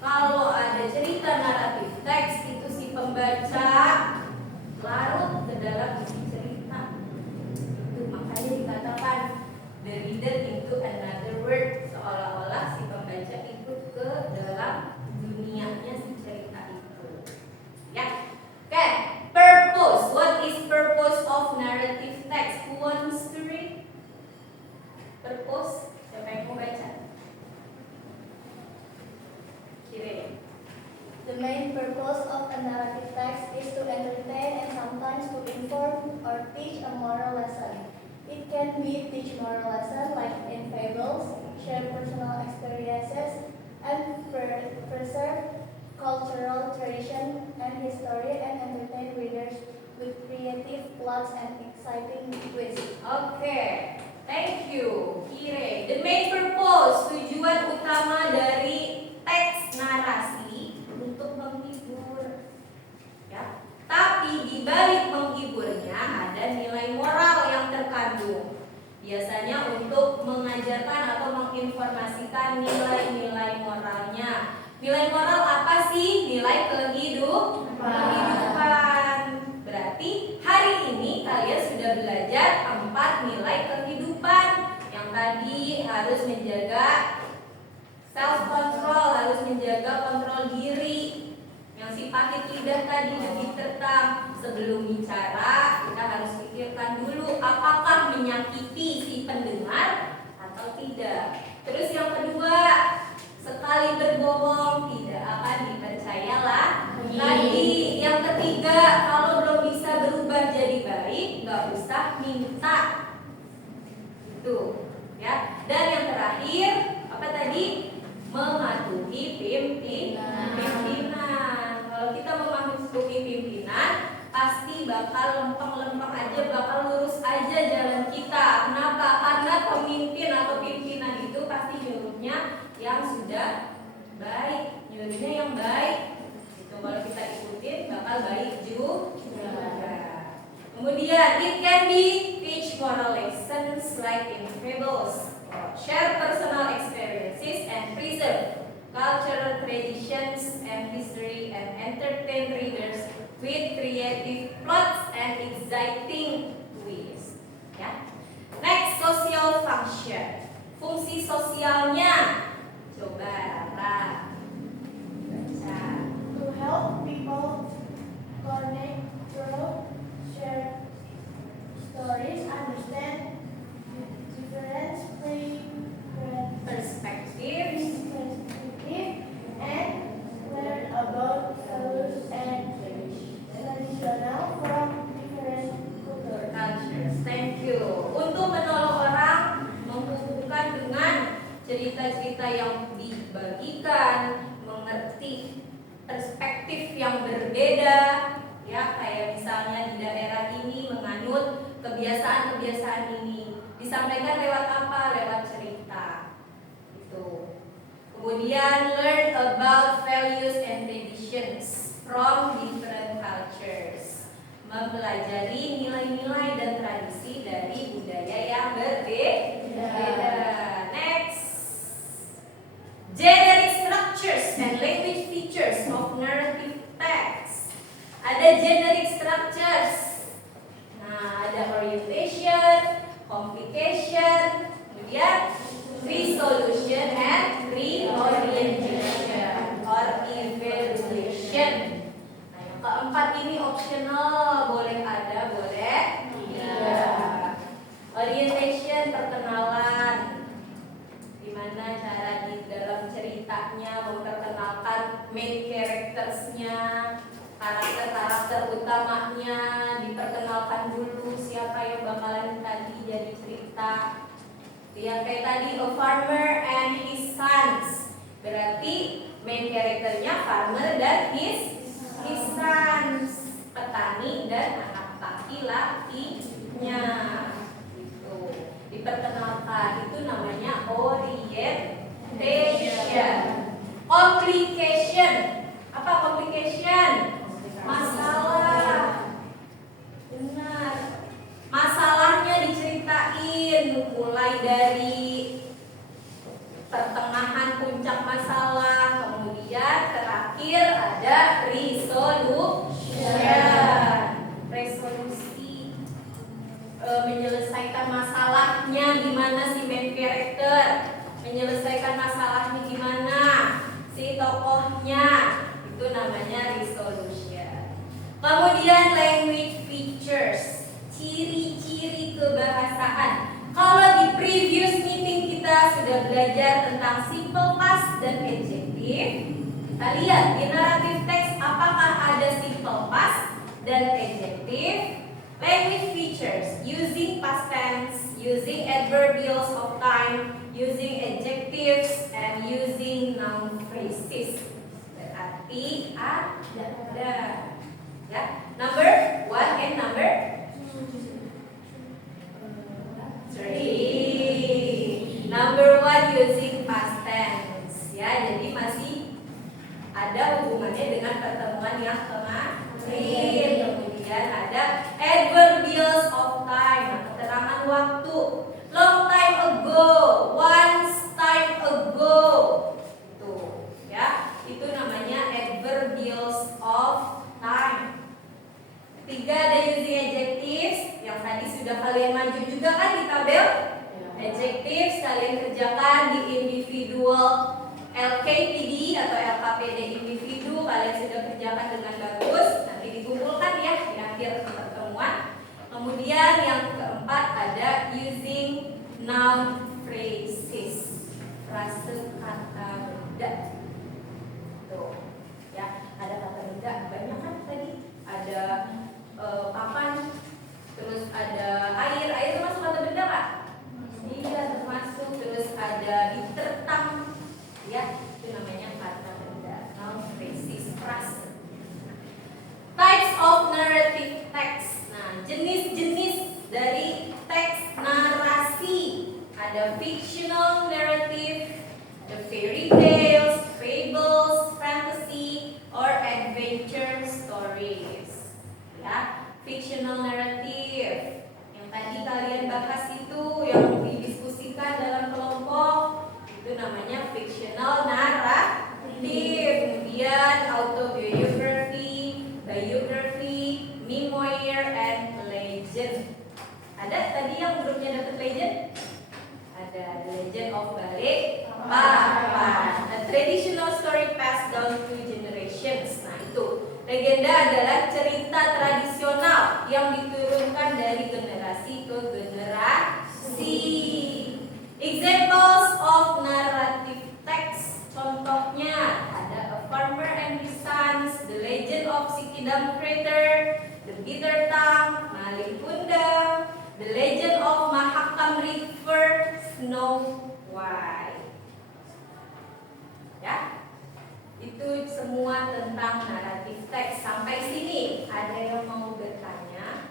kalau ada cerita naratif teks, itu si pembaca larut ke dalam isi cerita. Itu makanya dikatakan the reader into another world, seolah-olah si pembaca ikut ke dalam dunianya si cerita itu. Ya, oke. Purpose. What is purpose of narrative text? Who wants to read? Purpose, siapa yang mau baca? Kire. The main purpose of a narrative text is to entertain and sometimes to inform or teach a moral lesson. It can be teach moral lesson like in fables, share personal experiences, and preserve cultural tradition and history, and entertain readers with creative plots and exciting twists. Oke. Thank you, Kire. The main purpose, tujuan utama dari teks narasi untuk menghibur. Ya. Tapi di balik menghiburnya ada nilai moral yang terkandung. Biasanya untuk mengajarkan atau menginformasikan nilai-nilai moralnya. Nilai moral apa sih? Nilai kehidupan. Berarti hari ini kalian sudah belajar 4 nilai kehidupan. Yang tadi harus menjaga self control, harus menjaga kontrol diri. Yang si pahit lidah tadi lebih tentang sebelum bicara kita harus pikirkan dulu apakah menyakiti si pendengar atau tidak. Terus yang kedua, sekali berbohong tidak akan dipercaya lagi. Yang ketiga, kalau belum bisa berubah jadi baik, nggak usah minta. Itu, ya. Dan yang terakhir, apa tadi? Mematuhi pimpinan. Kalau kita mematuhi pimpinan, pasti bakal lempeng-lempeng aja, bakal lurus aja jalan kita. Kenapa? Karena pemimpin atau pimpinan itu pasti nyuruhnya yang sudah baik, nyuruhnya yang baik. Itu kalau kita ikutin bakal baik juga. Kemudian it can be teach moral lessons like in fables, share personal experiences and preserve cultural traditions and history, and entertain readers with creative plots and exciting twists. Ya. Next, social function. Fungsi sosialnya. Coba Rara baca. To help people connect through share stories, understand different perspectives, and learn yang dibagikan, mengerti perspektif yang berbeda, ya kayak misalnya di daerah ini menganut kebiasaan-kebiasaan ini, disampaikan lewat apa? Lewat cerita. Itu. Kemudian learn about values and traditions from different cultures. Mempelajari nilai-nilai dan tradisi dari budaya yang berbeda. Next. Generic structures and language features of narrative text. Ada generic structures. Nah, ada orientation, complication, kemudian resolution and reorientation or evaluation. Nah, yang keempat ini optional, boleh ada, boleh tidak. Orientation, perkenalan, gimana cara di dalam ceritanya memperkenalkan main characters-nya, karakter-karakter utamanya, diperkenalkan dulu siapa yang bakalan tadi jadi cerita. Yang kayak tadi, a farmer and his sons, berarti main karakternya farmer dan his sons, petani dan anak laki-lakinya. Gitu. Diperkenalkan, itu namanya orientation. Complication, apa complication? Masalah. Benar. Masalahnya diceritain mulai dari pertengahan puncak masalah, kemudian terakhir ada resolusi, menyelesaikan masalahnya gimana si main character, menyelesaikan masalahnya gimana si tokohnya, itu namanya resolution. Kemudian language features, ciri-ciri kebahasaan. Kalau di previous meeting kita sudah belajar tentang simple past dan adjective. Kita lihat di narrative text apakah ada simple past dan adjective. Language features, using past tense, using adverbials of time, using adjectives, and using noun phrases. Berarti ada. Ya, number 1 and number 3. Number 1 using past tense. Ya, jadi masih ada hubungannya dengan pertemuan yang kemarin. Kemudian ada adverbials of time, keterangan waktu. Long time ago, once time ago. Tuh, ya. Itu namanya adverbials of time. Ketiga ada using adjectives, yang tadi sudah kalian maju juga kan di tabel. Adjectives kalian kerjakan di individual LKPD atau LKPD individu, kalian sudah kerjakan dengan bagus. Nanti dikumpulkan ya di akhir pertemuan. Kemudian yang keempat ada using noun phrases, frase kata benda. Tuh, ya ada kata benda banyak kan tadi. Ada papan, terus ada air itu masuk kata benda Pak? Iya termasuk. Terus ada ditertang, ya itu namanya kata benda, noun phrases, frase. Types of narrative text. Nah, jenis-jenis dari teks narasi. Ada fictional narrative, the fairy tales, fables, fantasy, or adventure stories. Ya, fictional narrative. Yang tadi kalian bahas itu, yang didiskusikan dalam kelompok, itu namanya fictional narrative. Kemudian autobiography, biography, memoir, and legend. Ada tadi yang grupnya dapat legend? Ada The Legend of Balikpapan, a traditional story passed down through generations. Nah itu, legenda adalah cerita tradisional yang diturunkan dari generasi ke generasi. Examples of narrative text. Contohnya ada A Farmer and His Sons, The Legend of Sikidam Crater, The Bitter Tongue, Malin Kundang, The Legend of Mahakam River, Snow White. Itu semua tentang naratif teks. Sampai sini, ada yang mau bertanya?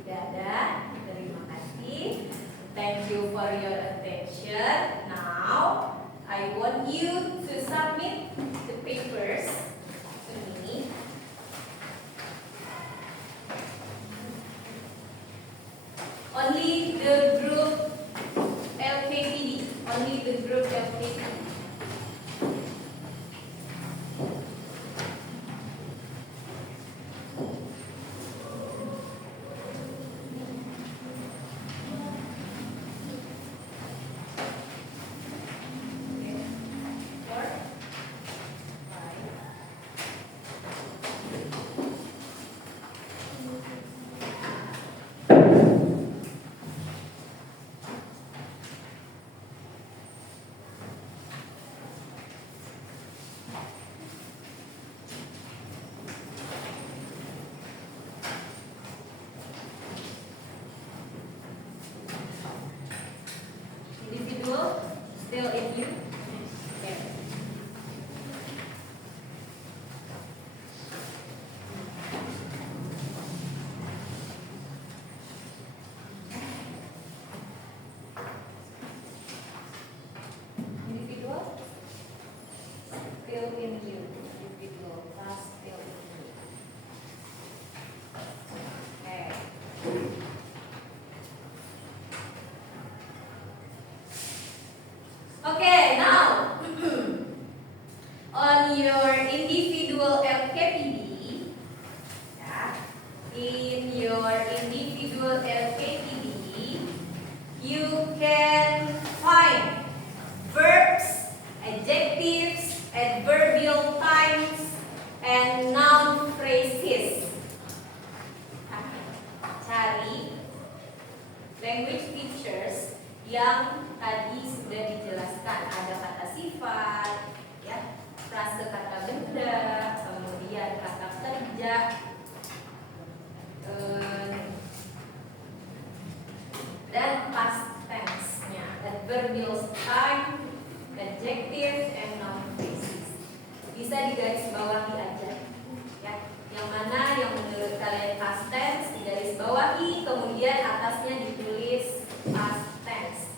Tidak ada. Terima kasih. Thank you for your attention. Now, I want you to submit the papers to me. Only the group LKPD. Only the group LKPD. Okay. 4, 5. Individual still in you. Okay. Individual still in you. Individual class still in you. Okay. Okay, now on your individual LKPD, yeah, in your individual LKPD, you can find verbs, adjectives, adverbial times, and noun phrases. Cari language features yang tadi sudah dijelaskan. Ada kata sifat, ya, frase kata benda, kemudian kata kerja, dan past tense-nya, adverbial time, adjective, and noun phrases. Bisa digarisbawahi aja, ya. Yang mana yang menurut kalian past tense digaris bawahi, kemudian atasnya ditulis past tense.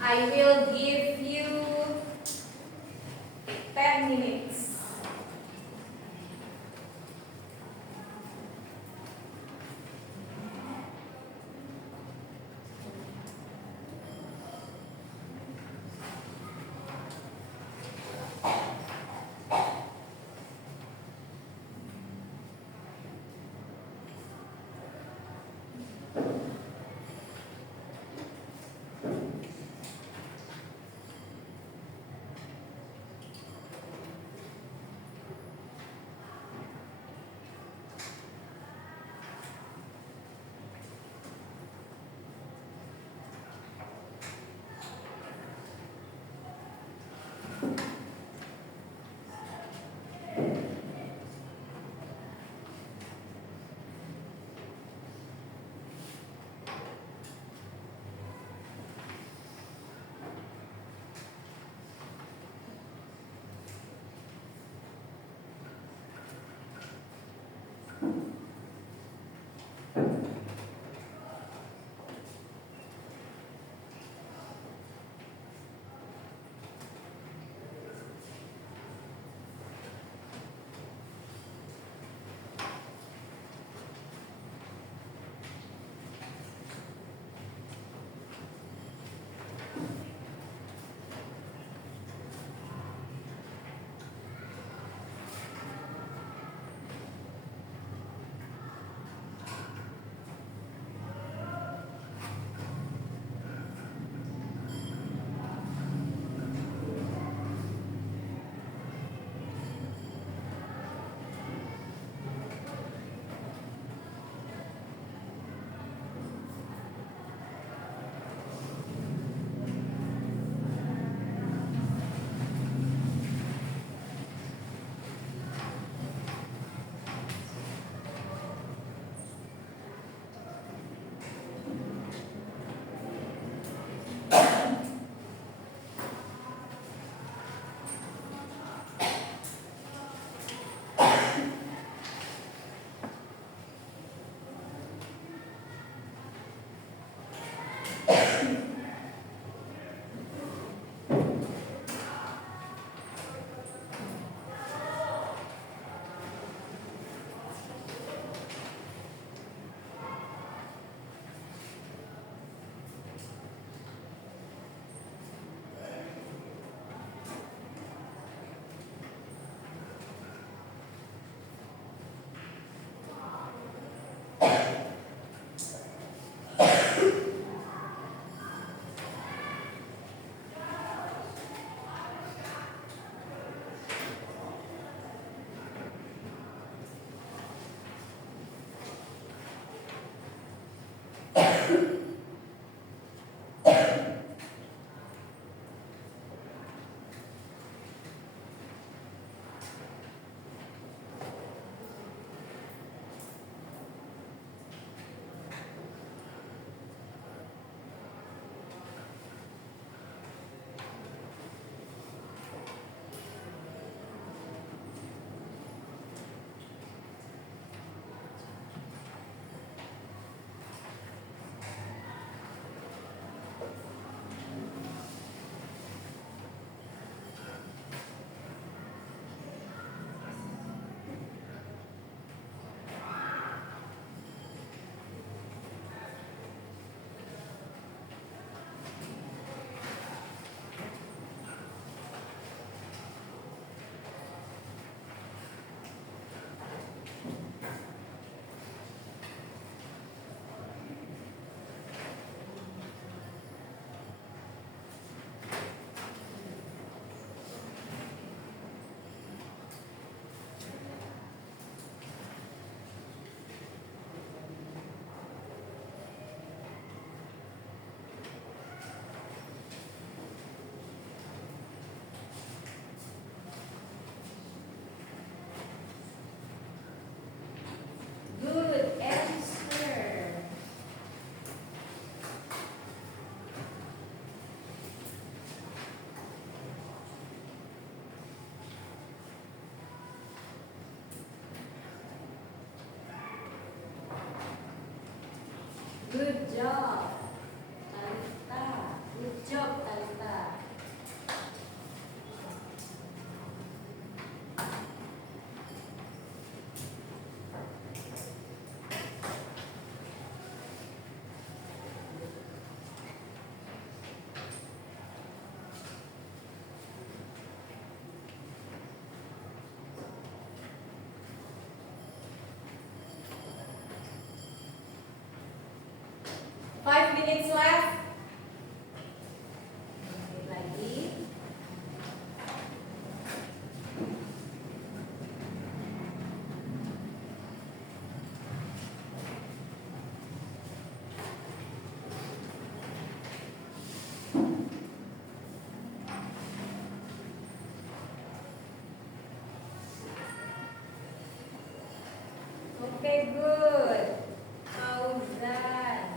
I will give you 10 minutes. job, Talita. Good job, Talita. Five minutes left. Lagi. Okay, good. Fauzan.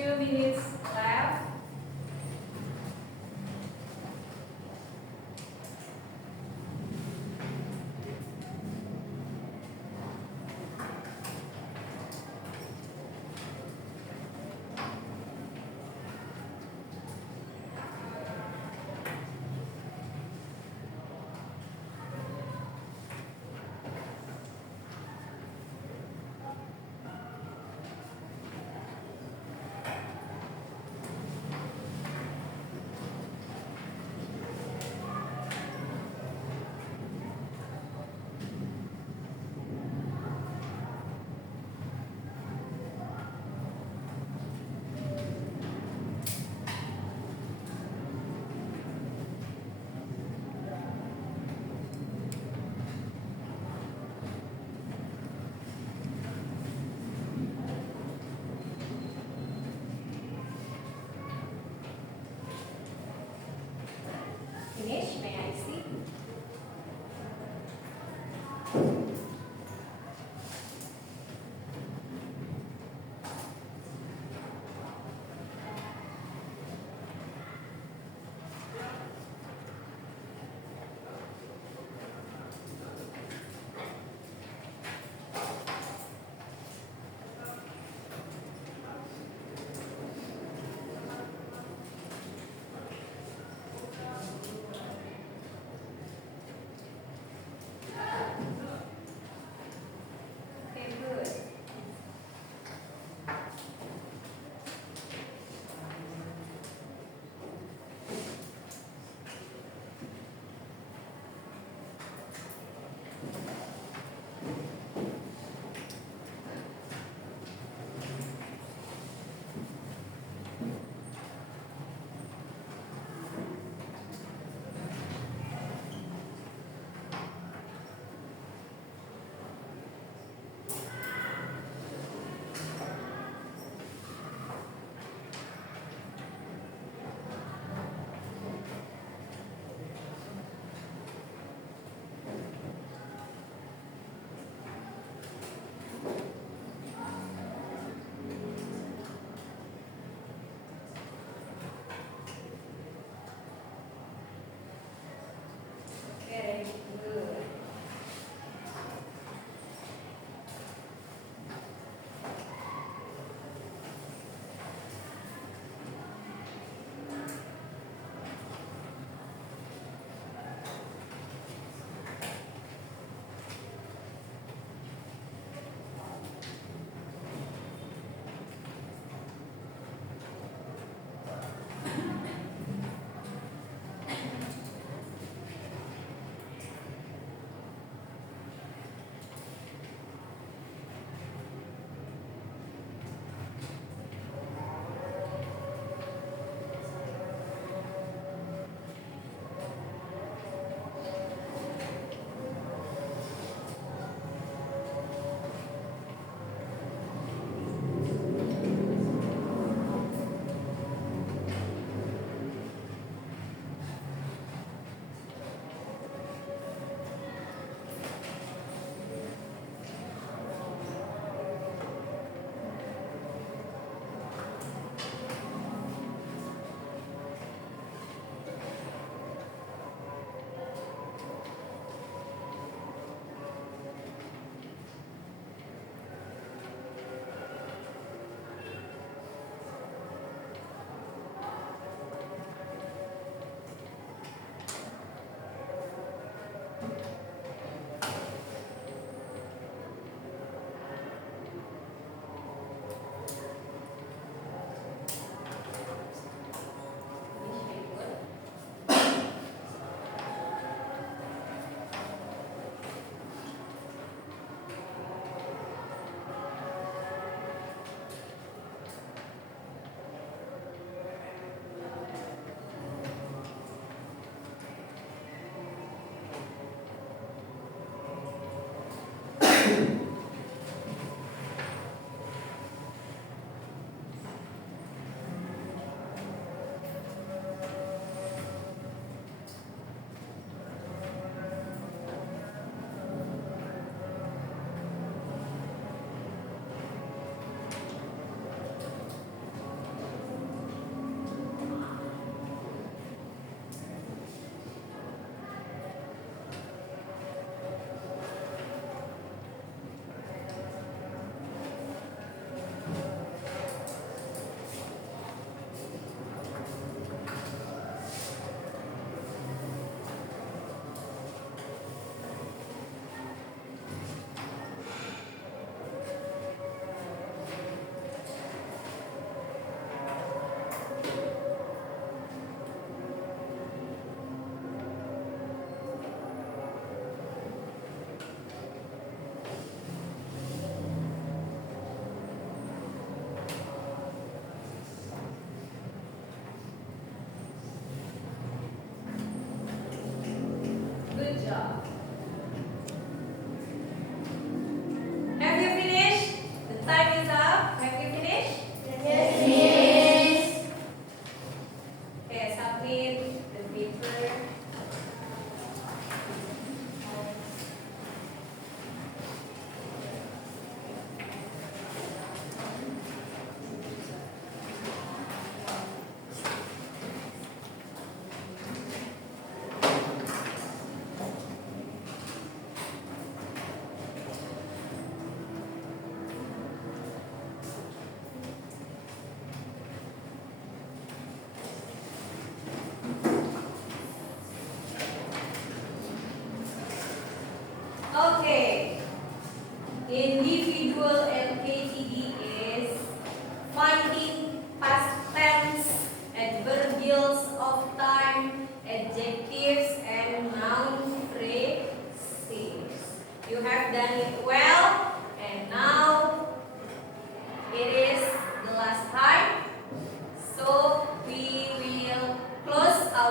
2 minutes left.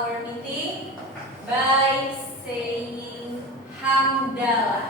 our meeting by saying Hamdalah.